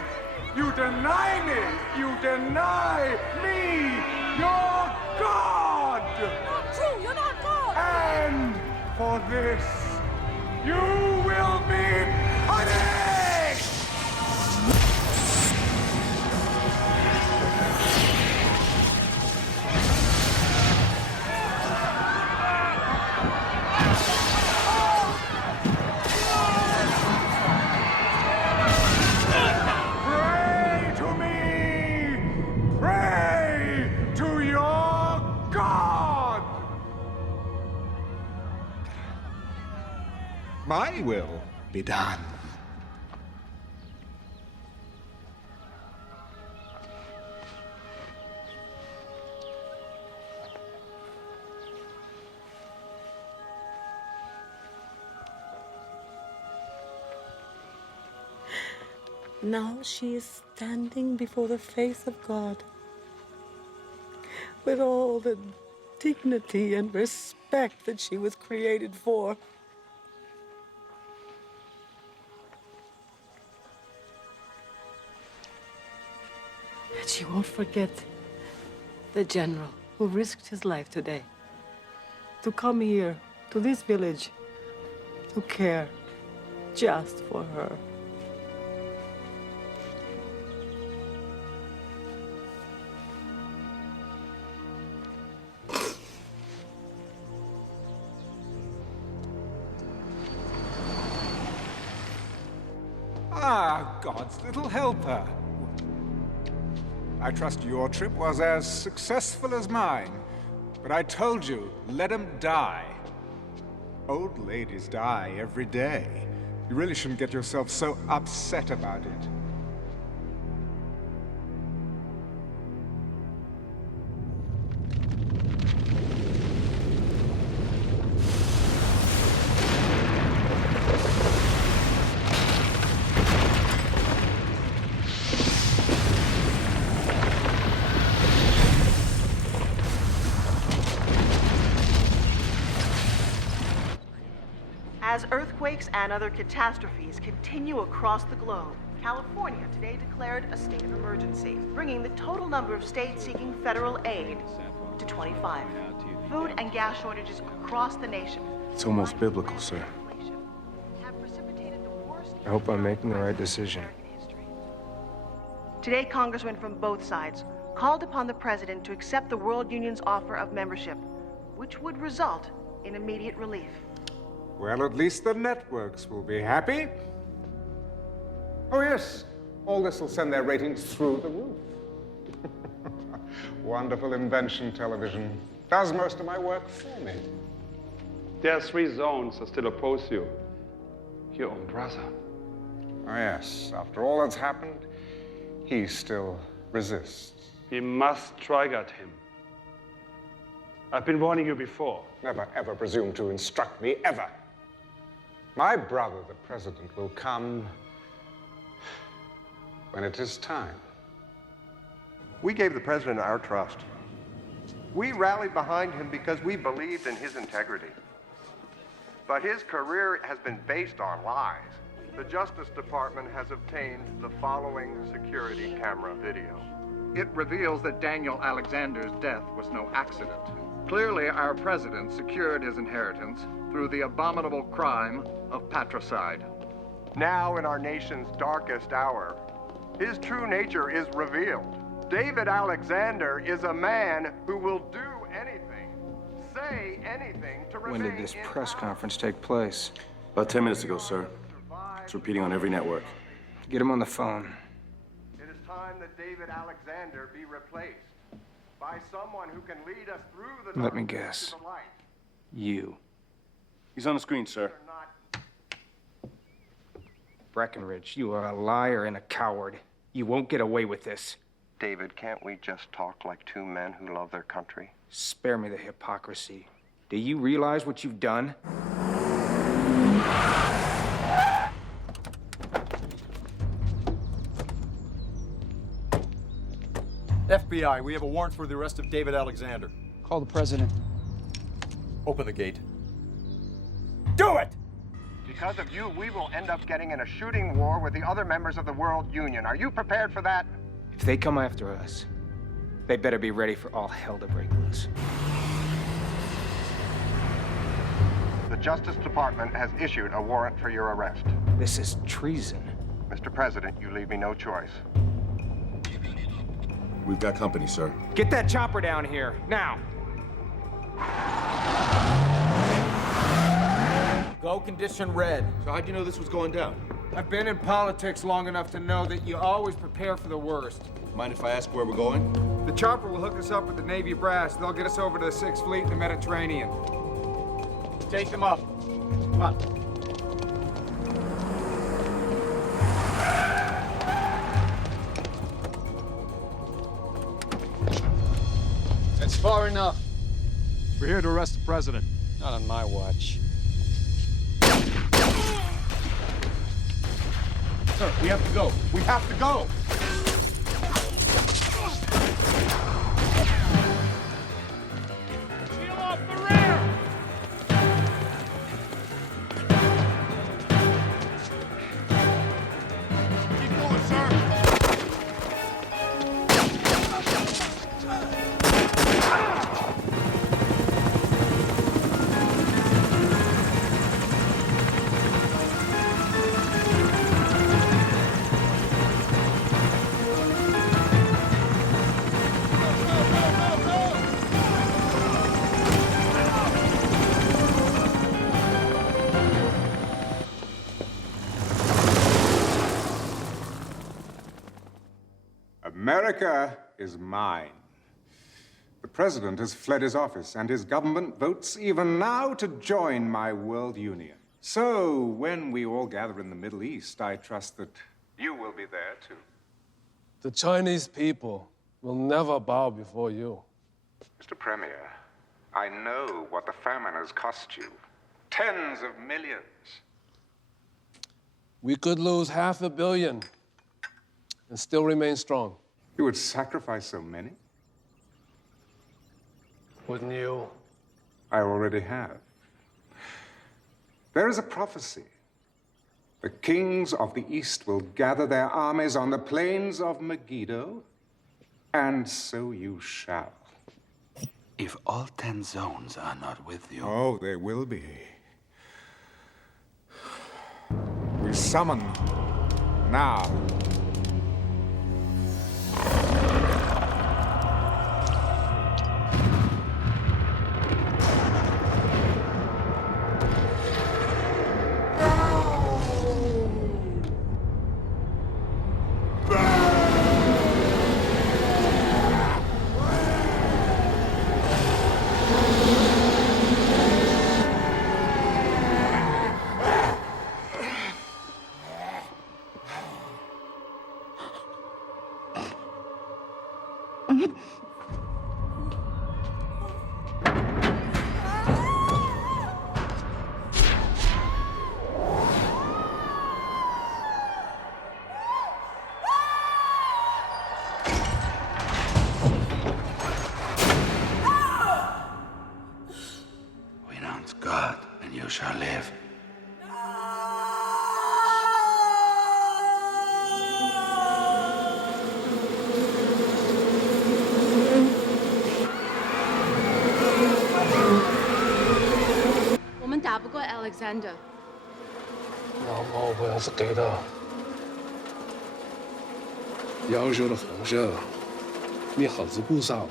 You deny me! You deny me! Your God! Not true! You're not God! And for this, you will be punished! Pray to me! Pray to your God! My will be done. Now she is standing before the face of God with all the dignity and respect that she was created for. And she won't forget the general who risked his life today to come here, to this village, to care just for her. Ah, God's little helper. I trust your trip was as successful as mine. But I told you, let him die. Old ladies die every day. You really shouldn't get yourself so upset about it. As earthquakes and other catastrophes continue across the globe, California today declared a state of emergency, bringing the total number of states seeking federal aid to 25. Food and gas shortages across the nation. It's almost biblical, sir. I hope I'm making the right decision. Today, congressmen from both sides called upon the president to accept the World Union's offer of membership, which would result in immediate relief. Well, at least the networks will be happy. Oh, yes. All this will send their ratings through the roof. Wonderful invention, television. Does most of my work for me. There are 3 zones that still oppose you. Your own brother. Oh, yes. After all that's happened, he still resists. We must strike at him. I've been warning you before. Never, ever presume to instruct me, ever. My brother, the president, will come when it is time. We gave the president our trust. We rallied behind him because we believed in his integrity. But his career has been based on lies. The Justice Department has obtained the following security camera video. It reveals that Daniel Alexander's death was no accident. Clearly, our president secured his inheritance through the abominable crime of patricide. Now, in our nation's darkest hour, his true nature is revealed. David Alexander is a man who will do anything, say anything to remain. When did this press conference take place? About 10 minutes ago, sir. It's repeating on every network. Get him on the phone. It is time that David Alexander be replaced by someone who can lead us through the Let me darkness guess. to the light. You. He's on the screen, sir. Breckenridge, you are a liar and a coward. You won't get away with this. David, can't we just talk like 2 men who love their country? Spare me the hypocrisy. Do you realize what you've done? FBI, we have a warrant for the arrest of David Alexander. Call the president. Open the gate. Do it! Because of you, we will end up getting in a shooting war with the other members of the World Union. Are you prepared for that? If they come after us, they better be ready for all hell to break loose. The Justice Department has issued a warrant for your arrest. This is treason. Mr. President, you leave me no choice. We've got company, sir. Get that chopper down here, now! Go condition red. So how'd you know this was going down? I've been in politics long enough to know that you always prepare for the worst. Mind if I ask where we're going? The chopper will hook us up with the Navy brass. They'll get us over to the 6th Fleet in the Mediterranean. Take them up. Come on. That's far enough. We're here to arrest the president. Not on my watch. Sir, we have to go. We have to go. Seal off the rear! Keep going, sir. America is mine. The president has fled his office, and his government votes even now to join my world union. So, when we all gather in the Middle East, I trust that you will be there, too. The Chinese people will never bow before you. Mr. Premier, I know what the famine has cost you. Tens of millions. We could lose $500 million and still remain strong. You would sacrifice so many? Wouldn't you? I already have. There is a prophecy The kings of the East will gather their armies on the plains of Megiddo, and so you shall. If all 10 zones are not with you... Oh, they will be. We summon now. Renounce God, and you shall live. Alexander. 老猫不要是给的，要求的奉献，你何止不少。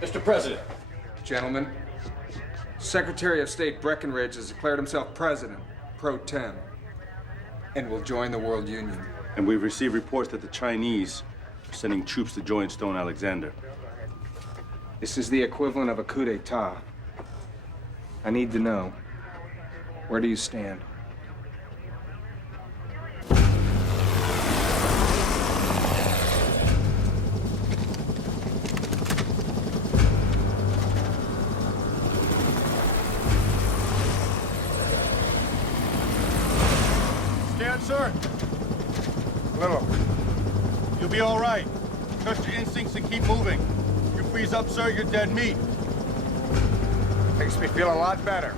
Mr. President. Gentlemen, Secretary of State Breckinridge has declared himself president, pro tem, and will join the World Union. And we've received reports that the Chinese are sending troops to join Stone Alexander. This is the equivalent of a coup d'etat. I need to know, where do you stand? Scared, sir? Little. You'll be all right. Trust your instincts and keep moving. You freeze up, sir, you're dead meat. Makes me feel a lot better.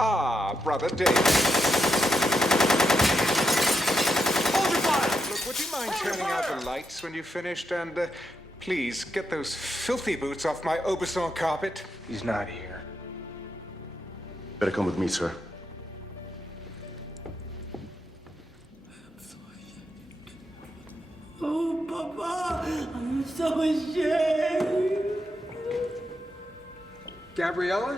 Ah, Brother David. Hold your fire! Look, would you mind turning out the lights when you've finished? And please, get those filthy boots off my Aubusson carpet. He's not here. Better come with me, sir. Oh, Papa, I'm so ashamed. Gabriella?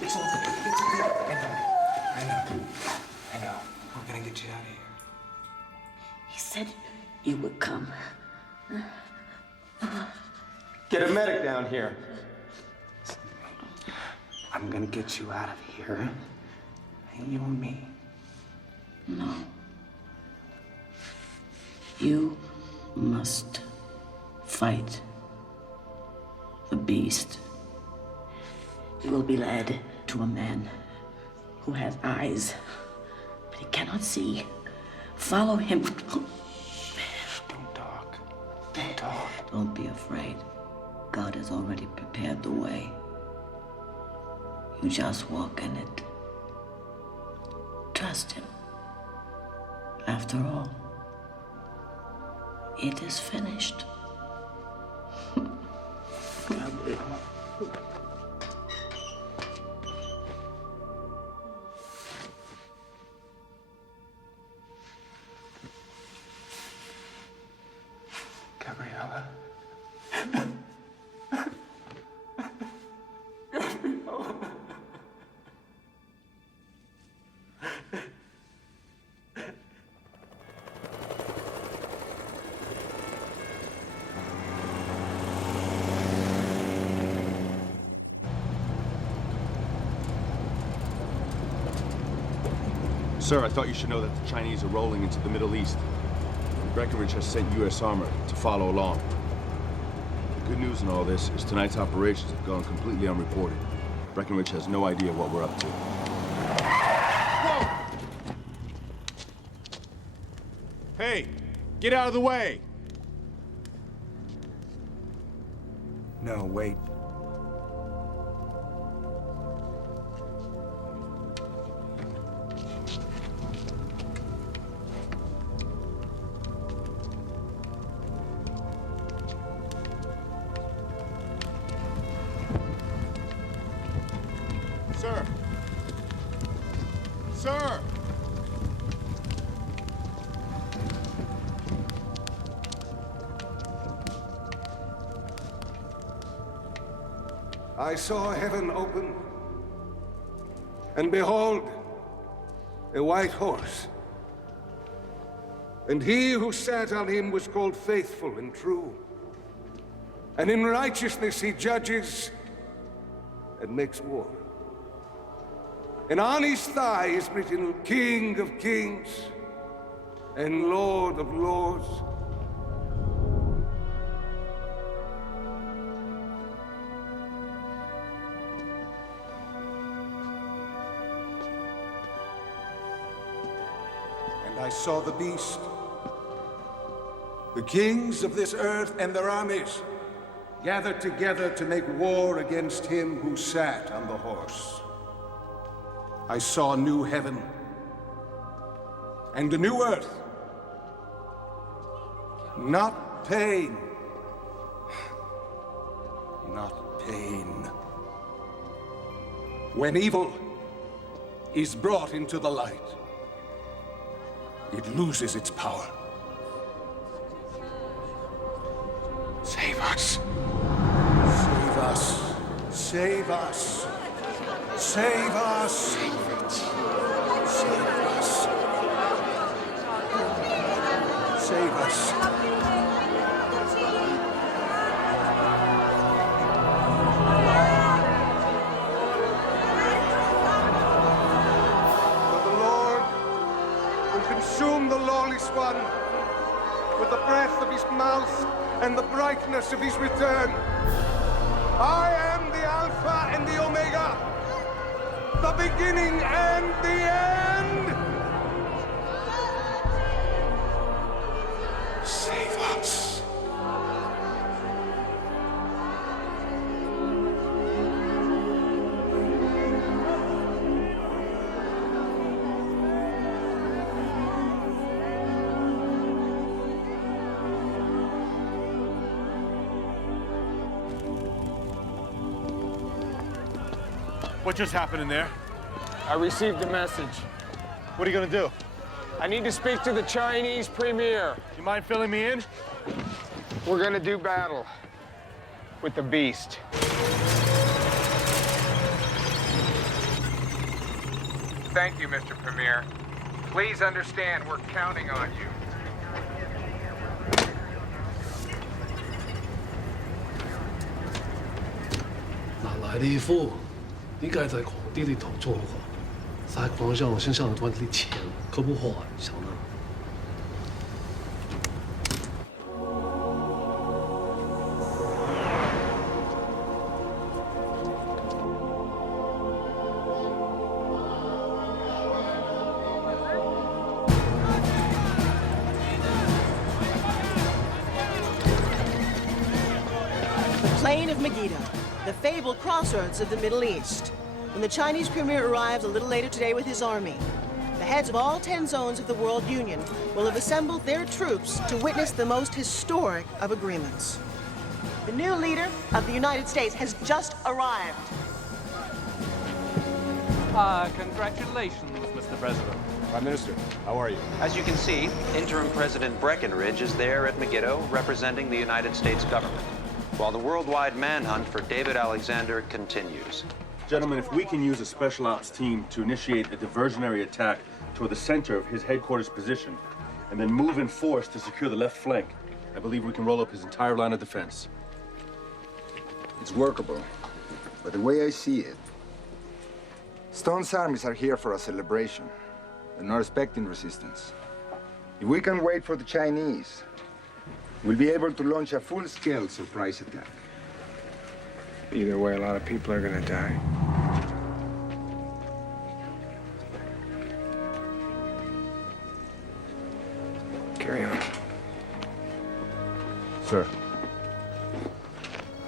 It's okay. It's okay. I know. We're gonna get you out of here. He said you would come. Get a medic down here. I'm gonna get you out of here. You and me. No. You must fight the beast. You will be led to a man who has eyes, but he cannot see. Follow him. Don't talk. Don't talk. Don't be afraid. God has already prepared the way. You just walk in it. Trust him. After all, it is finished. Gabriella. Sir, I thought you should know that the Chinese are rolling into the Middle East. Breckenridge has sent U.S. armor to follow along. The good news in all this is tonight's operations have gone completely unreported. Breckenridge has no idea what we're up to. Whoa! Hey, get out of the way! No, wait. Sir! Sir! I saw heaven open, and behold, a white horse. And he who sat on him was called Faithful and True. And in righteousness he judges and makes war. And on his thigh is written, King of Kings and Lord of Lords. And I saw the beast, the kings of this earth and their armies, gathered together to make war against him who sat on the horse. I saw a new heaven and a new earth. Not pain. Not pain. When evil is brought into the light, it loses its power. Save us. Save us. Save us. Save us! Save it! Save us! Save us! For the Lord will consume the lawless one with the breath of his mouth and the brightness of his return. I am the Alpha and the Omega, the beginning and the end! Save us. What just happened in there? I received a message. What are you gonna do? I need to speak to the Chinese premier. You mind filling me in? We're gonna do battle with the beast. Thank you, Mr. Premier. Please understand we're counting on you. 哪来的一副你该在皇帝里头做的话，在皇上身上赚的钱可不花，小子。plain of Megiddo, the fabled crossroads of the Middle East. When the Chinese premier arrives a little later today with his army, the heads of all 10 zones of the World Union will have assembled their troops to witness the most historic of agreements. The new leader of the United States has just arrived. Congratulations, Mr. President. Prime Minister, how are you? As you can see, interim President Breckinridge is there at Megiddo representing the United States government, while the worldwide manhunt for David Alexander continues. Gentlemen, if we can use a special ops team to initiate a diversionary attack toward the center of his headquarters position, and then move in force to secure the left flank, I believe we can roll up his entire line of defense. It's workable, but the way I see it, Stone's armies are here for a celebration. They're not expecting resistance. If we can wait for the Chinese, we'll be able to launch a full-scale surprise attack. Either way, a lot of people are gonna die. Carry on. Sir.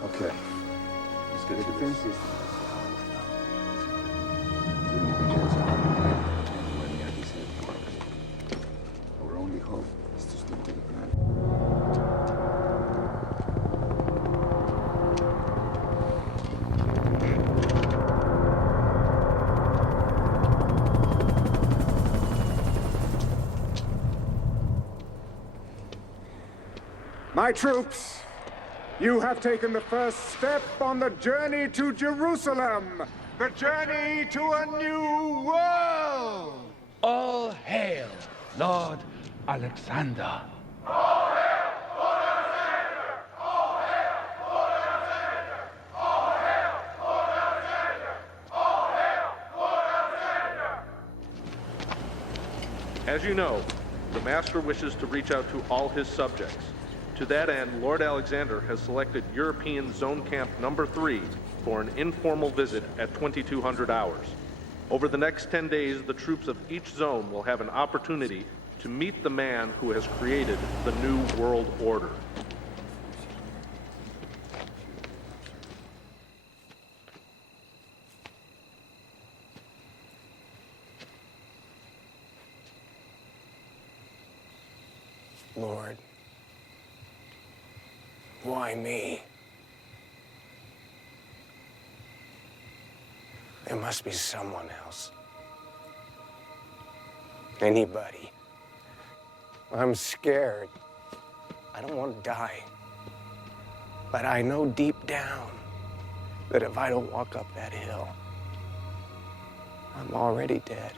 Okay. Let's get the defense system. Our only hope is to stick to the plan. My troops, you have taken the first step on the journey to Jerusalem, the journey to a new world. All hail, Lord Alexander. As you know, the Master wishes to reach out to all his subjects. To that end, Lord Alexander has selected European Zone Camp Number 3 for an informal visit at 2200 hours. Over the next 10 days, the troops of each zone will have an opportunity to meet the man who has created the New World Order. Lord, why me? There must be someone else. Anybody. I'm scared. I don't want to die. But I know deep down that if I don't walk up that hill, I'm already dead.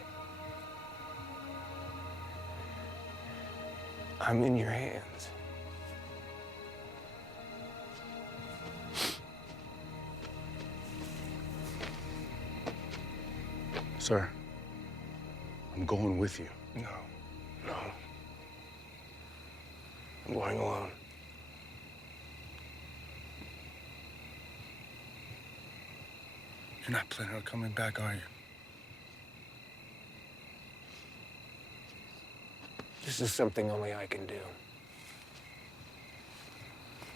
I'm in your hands. Sir, I'm going with you. No. I'm going alone. You're not planning on coming back, are you? This is something only I can do.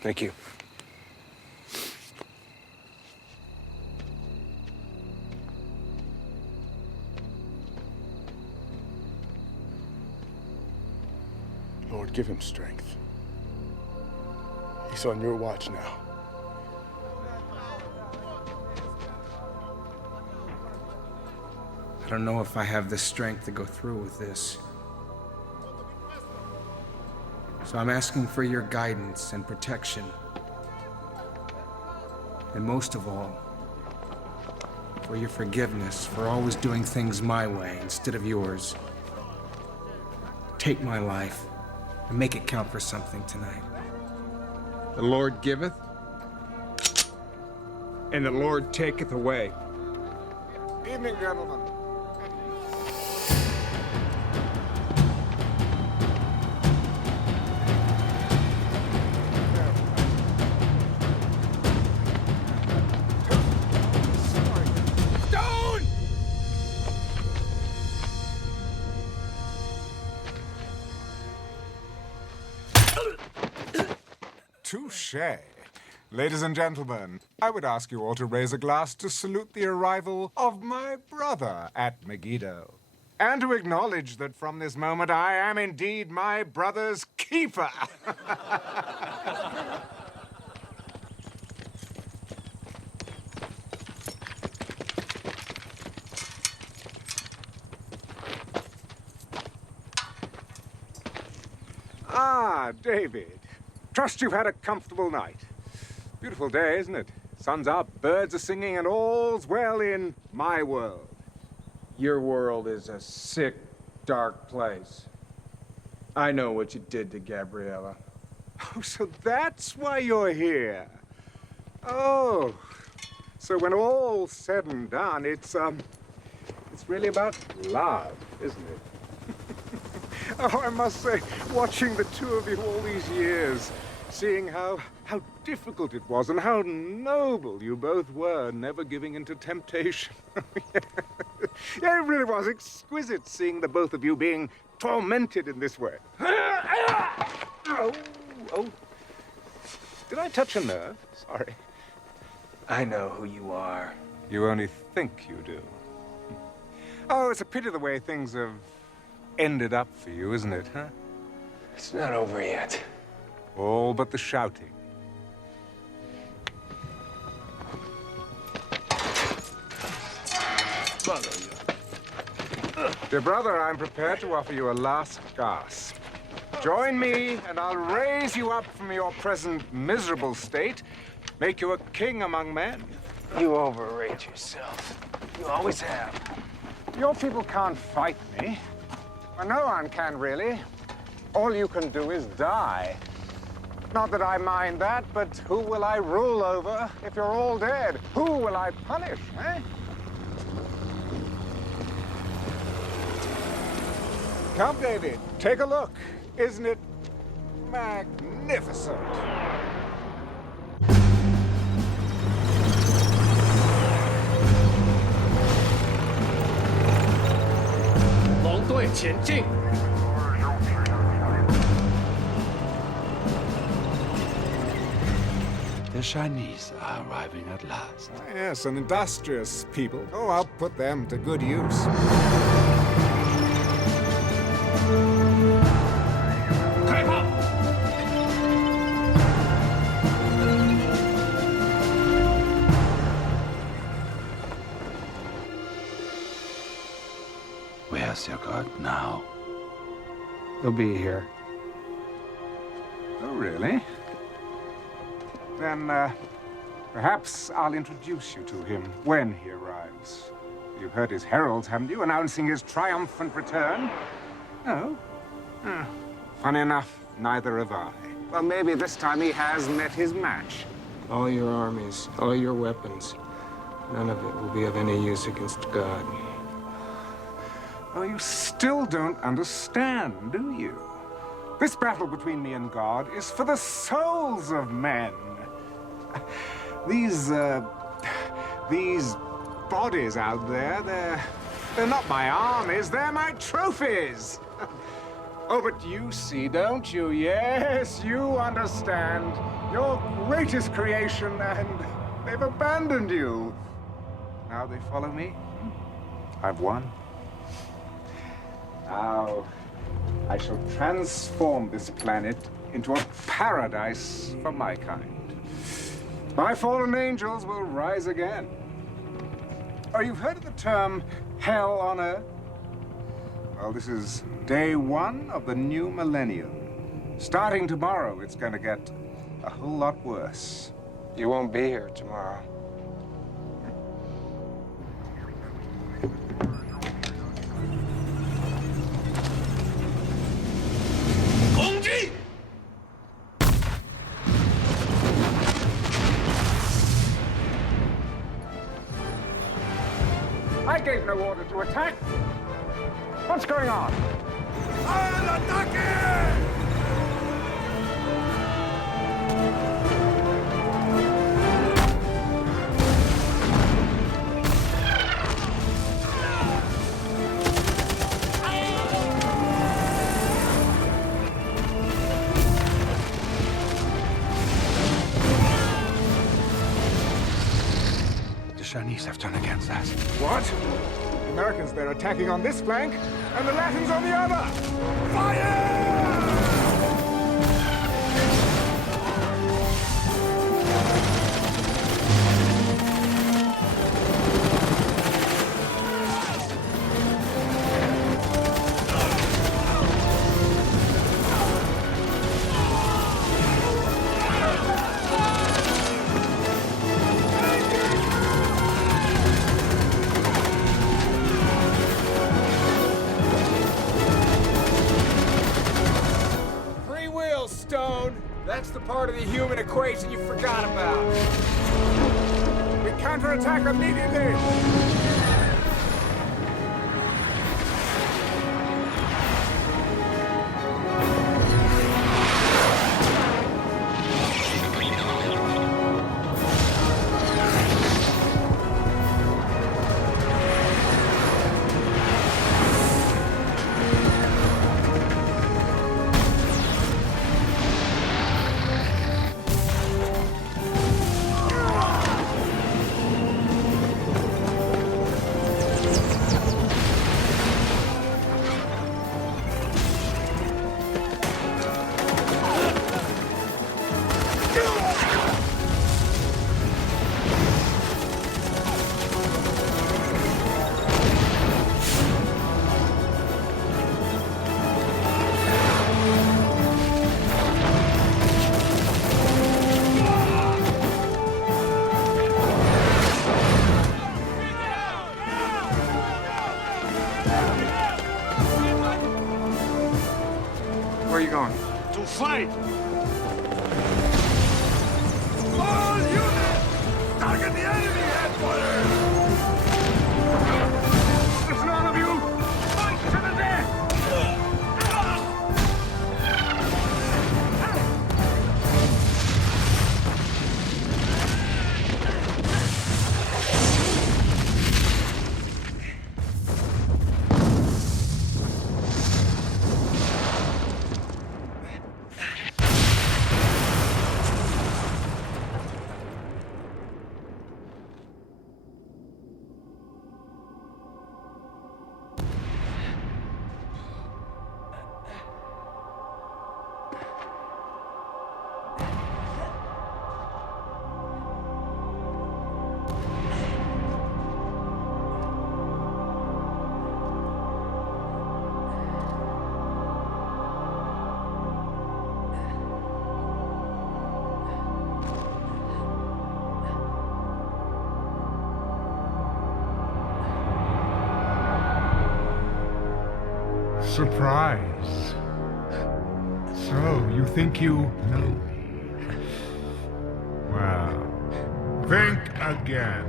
Thank you. Lord, give him strength. He's on your watch now. I don't know if I have the strength to go through with this. So I'm asking for your guidance and protection. And most of all, for your forgiveness for always doing things my way instead of yours. Take my life and make it count for something tonight. The Lord giveth, and the Lord taketh away. Evening, gentlemen. Touché. Ladies and gentlemen, I would ask you all to raise a glass to salute the arrival of my brother at Megiddo, and to acknowledge that from this moment I am indeed my brother's keeper. Ah, David. Trust you've had a comfortable night. Beautiful day, isn't it? Sun's up, birds are singing, and all's well in my world. Your world is a sick, dark place. I know what you did to Gabriella. Oh, so that's why you're here. Oh, so when all's said and done, it's really about love, isn't it? Oh, I must say, watching the two of you all these years, seeing how difficult it was and how noble you both were, never giving in to temptation. Yeah, it really was exquisite seeing the both of you being tormented in this way. Oh. Did I touch a nerve? Sorry. I know who you are. You only think you do. Oh, it's a pity the way things have ended up for you, isn't it, huh? It's not over yet. All but the shouting. Dear brother, I'm prepared to offer you a last gasp. Join me, and I'll raise you up from your present miserable state, make you a king among men. You overrate yourself. You always have. Your people can't fight me. Well, no one can, really. All you can do is die. Not that I mind that, but who will I rule over if you're all dead? Who will I punish, eh? Come, David, take a look. Isn't it magnificent? The Chinese are arriving at last. Yes, an industrious people. Oh, I'll put them to good use. Where's your god now? He'll be here. Oh, really? Then, perhaps I'll introduce you to him when he arrives. You've heard his heralds, haven't you, announcing his triumphant return? No? Funny enough, neither have I. Well, maybe this time he has met his match. All your armies, all your weapons, none of it will be of any use against God. Oh, you still don't understand, do you? This battle between me and God is for the souls of men. These bodies out there, they're not my armies, they're my trophies. Oh, but you see, don't you? Yes, you understand. Your greatest creation, and they've abandoned you. Now they follow me. I've won. Now, I shall transform this planet into a paradise for my kind. My fallen angels will rise again. Oh, you've heard of the term hell on earth? Well, this is day one of the new millennium. Starting tomorrow, it's going to get a whole lot worse. You won't be here tomorrow. I gave no order to attack. What's going on? Al ataque! Chinese have turned against us. What? The Americans, they're attacking on this flank, and the Latins on the other! Fire! That's the part of the human equation you forgot about. We counterattack immediately! Where are you going? To fight! All units! Target the enemy headquarters! There's none of you! Fight to the death! Surprise. So, you think you know me? Well, think again.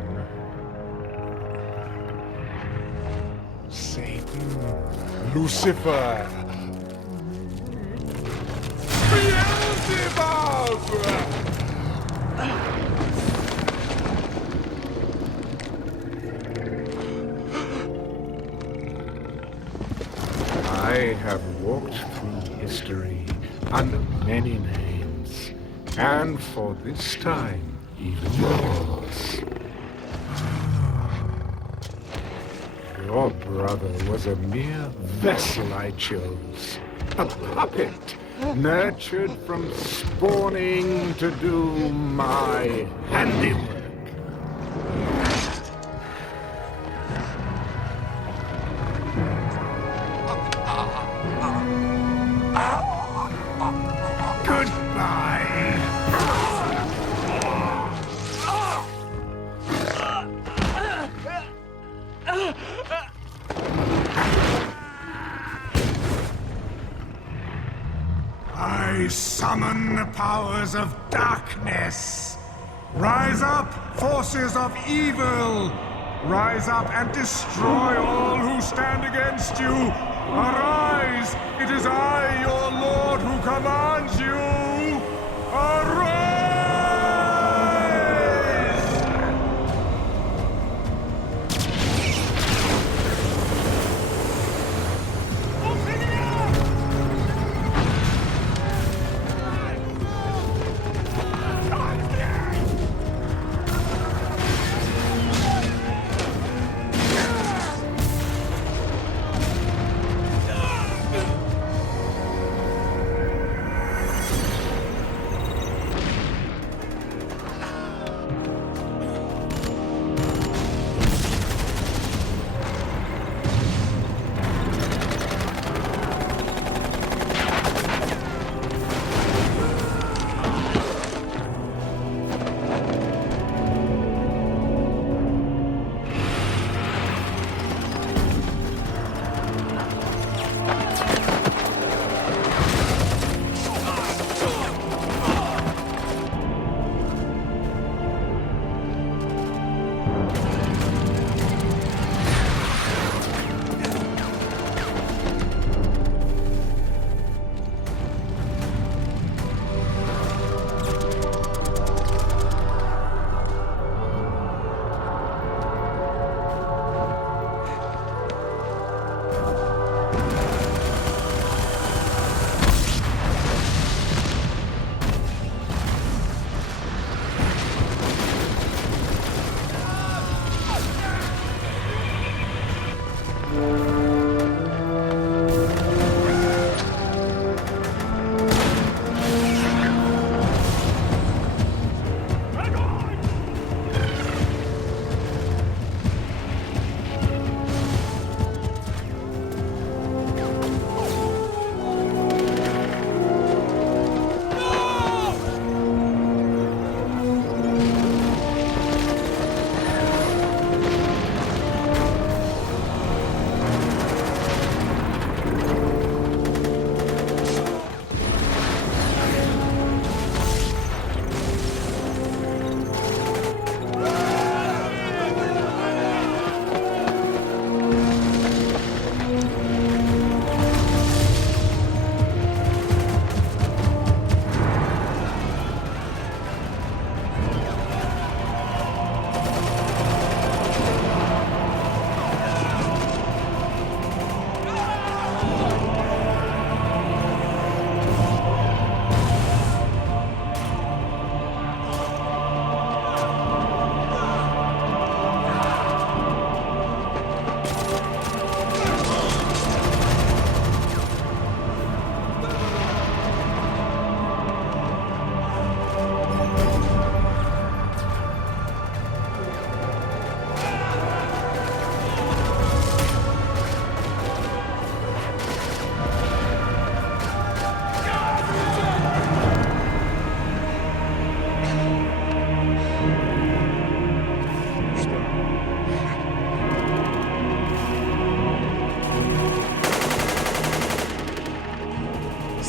Satan, Lucifer, I have walked through history under many names, and for this time, even yours. Your brother was a mere vessel I chose, a puppet, nurtured from spawning to do my handiwork. I summon the powers of darkness. Rise up, forces of evil. Rise up and destroy all who stand against you. Arise! It is I, your Lord, who commands you. Arise!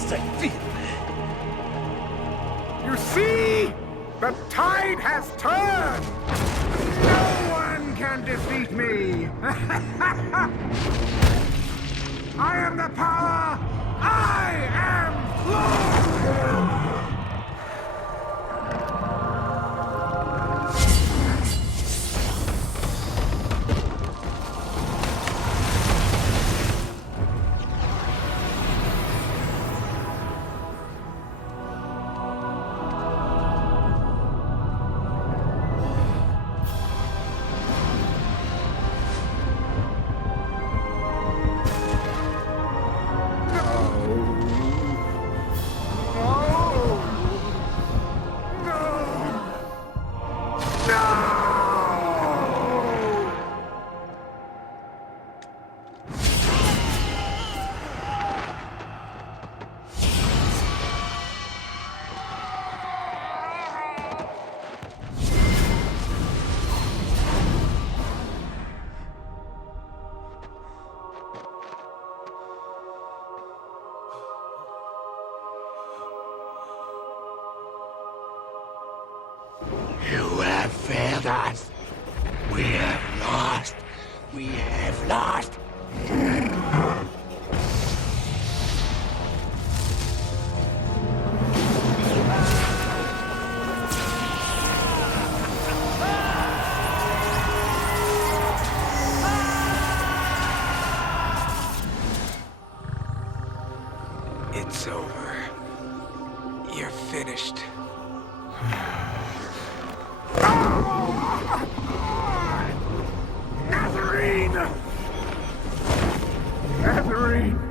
You see? The tide has turned! No one can defeat me! I am the power! I am Lord! You have failed us. We have lost. We have lost. It's over. You're finished. Nazarene!